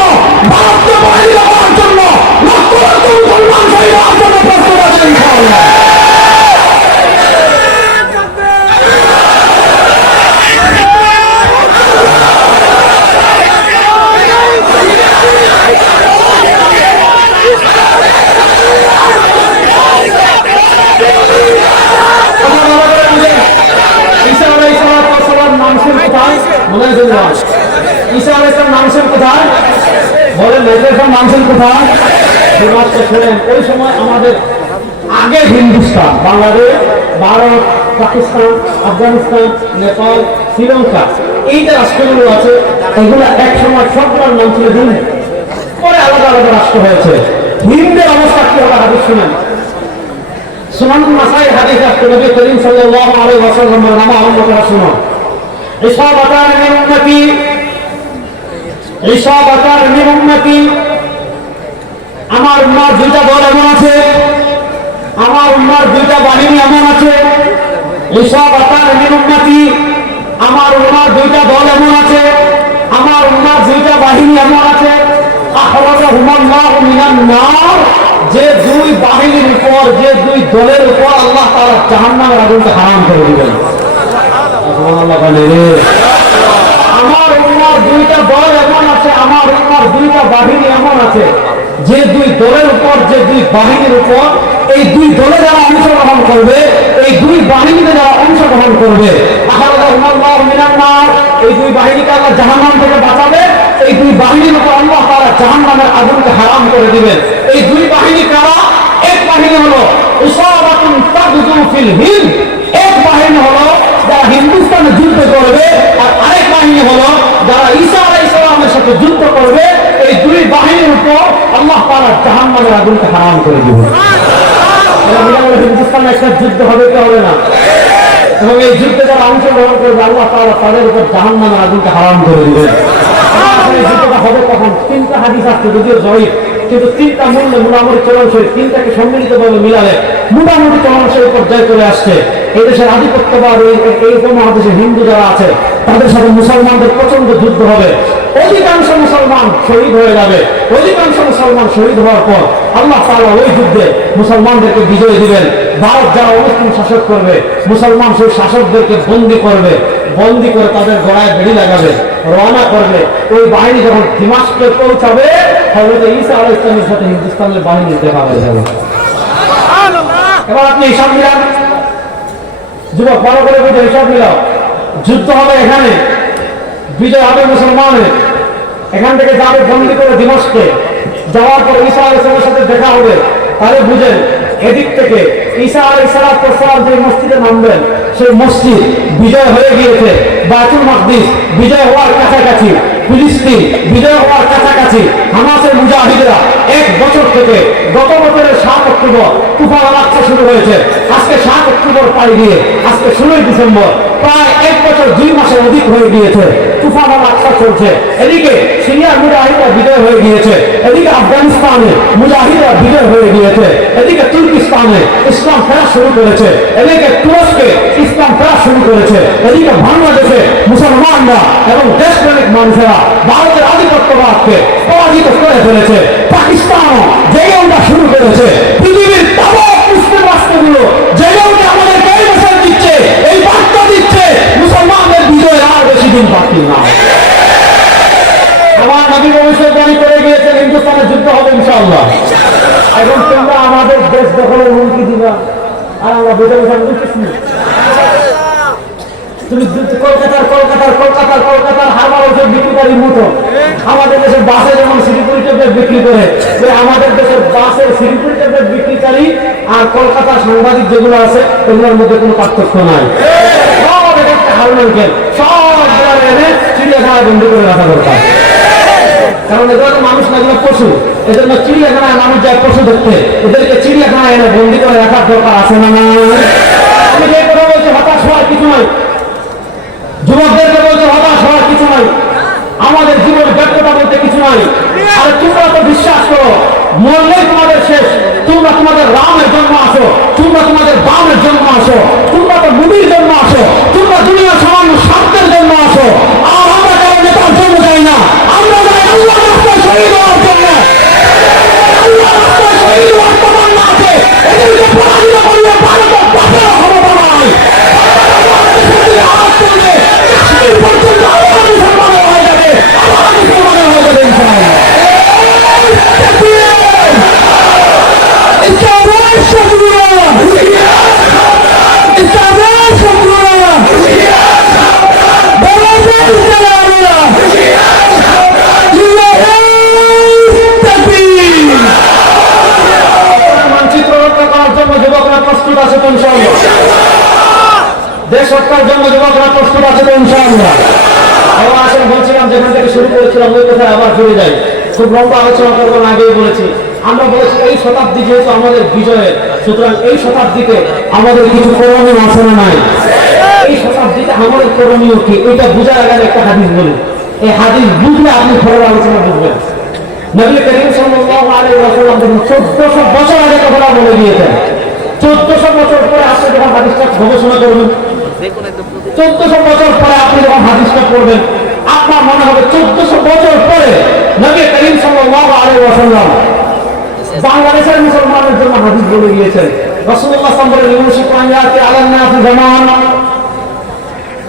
ভারতকে পরাজিত করার জন্য লক্ষ লক্ষ মুসলমান শহীদ হওয়ার জন্য প্রস্তুত আছে ইনশাআল্লাহ। ওই সময় আমাদের আগে হিন্দুস্তান, বাংলাদেশ, ভারত, পাকিস্তান, আফগানিস্তান, নেপাল, শ্রীলঙ্কা, এই যে রাষ্ট্রগুলো আছে এগুলো এক সময় সবগুলোর নাম ছিল হিন্দু, পরে আলাদা আলাদা রাষ্ট্র হয়েছে। হিন্দের অবস্থা কি হবে হাদিস শুনেন। সুনান নাসাই হাদিস আসছে, নবী করিম সাল্লাল্লাহু আলাইহি ওয়াসাল্লামের নাম আরম্ভ করা শুনো। ইসাবাতান মিন উম্মতি, ইসাবাতান মিন উম্মতি, আমার উম্মার দুইটা দল এমন আছে, আমার উম্মার দুইটা বাহিনী এমন আছে। ইসাবাতান মিন উম্মতি, আমার উম্মার দুইটা দল এমন আছে, আমার উম্মার দুইটা বাহিনী এমন আছে। আখরাজাহুমুল্লাহু মিনান নার, যে দুই বাহিনীর উপর, যে দুই দলের উপর আল্লাহ তাআলা জাহান্নামের আগুনকে হারাম করে দিবেন। সুবহানাল্লাহ বলে রে। আমার উম্মার দুইটা দল এমন আছে, আমার উম্মার দুইটা বাহিনী এমন আছে, যে দুই দলের উপর, যে দুই বাহিনীর উপর, এই দুই দলে যারা অংশগ্রহণ করবে, এই দুই বাহিনীতে যারা অংশগ্রহণ করবে, এই দুই বাহিনীকে আল্লাহ জাহান্নাম থেকে বাঁচাবে, এই দুই বাহিনীর উপর আল্লাহ তাআলা জাহান্নামের আগুনকে হারাম করে দিবেন। এই দুই বাহিনী কারা? এক বাহিনী হলো ইসাবাতুন তাগজু ফিল হিন্দ, এক বাহিনী হলো যারা হিন্দুস্তানে যুদ্ধ করবে, আর আরেক বাহিনী হলো যারা ঈসা আলাইহিস সালামের সাথে যুদ্ধ করবে। এই দুই বাহিনীর উপর আল্লাহ তাআলা জাহান্নামের আগুনকে হারাম করে দিবেন। হিন্দুস্তানে একটা যুদ্ধ হবে কি হবে না? এবং এই যুদ্ধে যারা অংশগ্রহণ করবে আল্লাহ তাআলা তাদের উপর জাহান্নামের আগুনকে হারাম করে দিবেন। এই যুদ্ধটা হবে কখন? তিনটা হাদিস আসছে, যদিও জয়ীফ, কিন্তু তিনটা মূল্যে মোটামুটি চলন শরীফ, তিনটাকে সম্মিলিতভাবে মিলালে মোটামুটি চলন শরীফ পর্যায়ে চলে আসছে। এই দেশের আধিপত্যবাদ, এই উপমহাদেশের হিন্দু যারা আছে তাদের সাথে মুসলমানদের প্রচন্ড যুদ্ধ হবে। অধিকাংশ মুসলমান শহীদ হয়ে যাবে। অধিকাংশ মুসলমান শহীদ হওয়ার পর আল্লাহ তাআলা ওই যুদ্ধে মুসলমানদেরকে বিজয় দিবেন। ভারত যারা মুসলিম শাসক করবে, মুসলমান সেই শাসকদেরকে বন্দী করবে, বন্দী করে তাদের গলায় বেড়ি লাগাবে, রওনা করবে। ওই বাহিনী যখন দিমাশকে পৌঁছাবে, হযরত ঈসা আলাইহিস সালামের সাথে হিন্দুস্তানের বাহিনী দেখা হয়ে যাবে। এবার আপনি হিসাব মিলান, যুবক বড় করে বুঝে হিসাব মিলাও। যুদ্ধ হবে এখানে, বিজয় হবে মুসলমানের, এখান থেকে যাবে বন্দী করে দিমাশকে, যাওয়ার পর ঈসা আলাইহিস সালামের সাথে দেখা হবে। তাহলে বুঝেন এদিক থেকে ঈসা আলাইহিস সালাম যে মসজিদে নামবেন, সেই মসজিদ বিজয় হয়ে গিয়েছে। বাইতুল মাকদিস বিজয় হওয়ার কাছাকাছি, ফিলিস্তিন বিজয় হওয়ার কাছাকাছি। হামাসের মুজাহিদরা 1 বছর থেকে গত বছরের 7 অক্টোবর তুফান আল আকসা শুরু হয়েছে। আজকে 7 অক্টোবর পাই দিয়ে আজকে 16 ডিসেম্বর, প্রায় 1 বছর 2 মাসের অধিক হয়ে গিয়েছে তুফান আল আকসা চলছে। এদিকে সিরিয়ার মুজাহিদরা বিজয় হয়ে গিয়েছে, এদিকে আফগানিস্তানে মুজাহিদরা বিজয় হয়ে গিয়েছে, এদিকে তুর্কিস্তানে ইসলাম ফেরা শুরু করেছে, এদিকে তুরস্কে ইসলাম ফেরা শুরু করেছে, এদিকে বাংলাদেশে এসে মুসলমানরা এবং দেশপ্রেমিক মানুষেরা ভারতের আধিপত্যবাদকে পরাজিত করে ফেলেছে। পাকিস্তানও জেগে ওঠা শুরু করেছে। পৃথিবীর তাবৎ মুসলিম রাষ্ট্রগুলো জেগে উঠে আমাদেরকে এই মেসেজ দিচ্ছে, এই বার্তা দিচ্ছে, মুসলমানদের বিজয়ের আর বেশি দিন বাকি না। আমার নবী ভবিষ্যৎবাণী করে গিয়েছেন হিন্দুস্তানের যুদ্ধ হবে ইনশাআল্লাহ। এখন তোমরা আমাদের দেশ দখলের হুমকি দিবা আর আমরা বুঝে বসে বুঝতেছি। তুমি কলকাতার হারবার ওষুধ বিক্রিকারীর মতো আমাদের দেশের বাসে যেমন সিলিগুড়ি ট্যাবলেট বিক্রি করে, আমাদের দেশের বাসের সিলিগুড়ি ট্যাবলেট বিক্রিকারী আর কলকাতার সাংবাদিক যেগুলো আছে এগুলোর মধ্যে কোনো পার্থক্য নাই। সব একটা হারুনের খেল, সব এনে চিড়িয়াখানায় বন্ধ করে রাখা দরকার। কারণ এগুলো তো মানুষ না, এগুলো পশু। এজন্য চিড়িয়াখানায় মানুষ যায় পশু দেখতে, এদেরকে চিড়িয়াখানায় এনে বন্দি করে রাখার দরকার আছে না? আমি যে কথা বলছি হতাশ হওয়ার কিছু নয়, যুবকদেরকে বলতে হতাশ হওয়ার কিছু নাই, আমাদের জীবন ব্যর্থতা বলতে কিছু নাই। আর তোমরা তো বিশ্বাস করো মরলেই তোমাদের শেষ। তোমরা তোমাদের রামের জন্ম আসো, তোমরা তোমাদের বামের জন্ম আসো, তোমরা তো মুদির জন্ম আসো, তোমরা দুনিয়ার সামান্য স্বার্থের জন্ম আসো। আর আমরা কারো নেতার জন্য যাই না, আমরা যাই আল্লাহ রাস্তায় শহীদ হওয়ার জন্য। আল্লাহ রাস্তায় শহীদ হওয়ার তামান্না আছে। এদেরকে পরাজিত করলে ভারতের বাপের ক্ষমতা নাই। দেশ রক্ষার জন্য যুবকরা প্রস্তুত আছে তো ইনশাআল্লাহ। আবার আসলে বলছিলাম যেখান থেকে শুরু করেছিলাম ওই কথায় আবার ফিরে যাই। খুব লম্বা আলোচনা করবো না, আগেই বলেছি। আমরা বলেছি এই শতাব্দী যেহেতু আমাদের বিজয়ের, সুতরাং এই শতাব্দীতে আমাদের কিছু করণীয় আছে না নাই? এই শতাব্দীতে আমাদের করণীয় কি এটা বোঝার আগে একটা হাদিস বলি। এই হাদিস বুঝলে আপনি ঘরের আলোচনা বুঝবেন। নবী করিম সাল্লাল্লাহু আলাইহি ওয়াসাল্লাম 1400 বছর আগে কথাটা বলে দিয়েছেন। 1400 বছর পরে আপনি যখন হাদিসটা গবেষণা করবেন, 1400 বছর পরে আপনি যখন হাদিসটা পড়বেন, আপনার মনে হবে 1400 বছর পরে নবী করিম সাল্লাল্লাহু আলাইহি ওয়াসাল্লাম বাংলাদেশের মুসলমানদের জন্য হাদিস বলে গিয়েছেন। রাসূলুল্লাহ সাল্লাল্লাহু আলাইহি ওয়াসাল্লাম ইউশিকু আন ইয়াতি আলান নাসি জামান।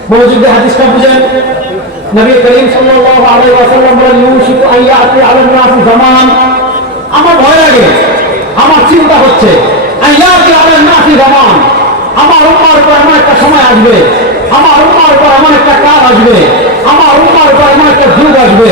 মনোযোগ হাদিসটা বুঝেন। নবী করিম সাল্লাল্লাহু আলাইহি ওয়াসাল্লাম বলেন ইউশিকু আন ইয়াতি আলান নাসি জামান। আমার ভয় লাগে, আমার চিন্তা হচ্ছে আন ইয়াতি আলান নাসি জামান, আমার উম্মার উপর এমন একটা সময় আসবে, আমার উম্মার উপর এমন একটা কাল আসবে, আমার উম্মার উপর এমন একটা যুগ আসবে।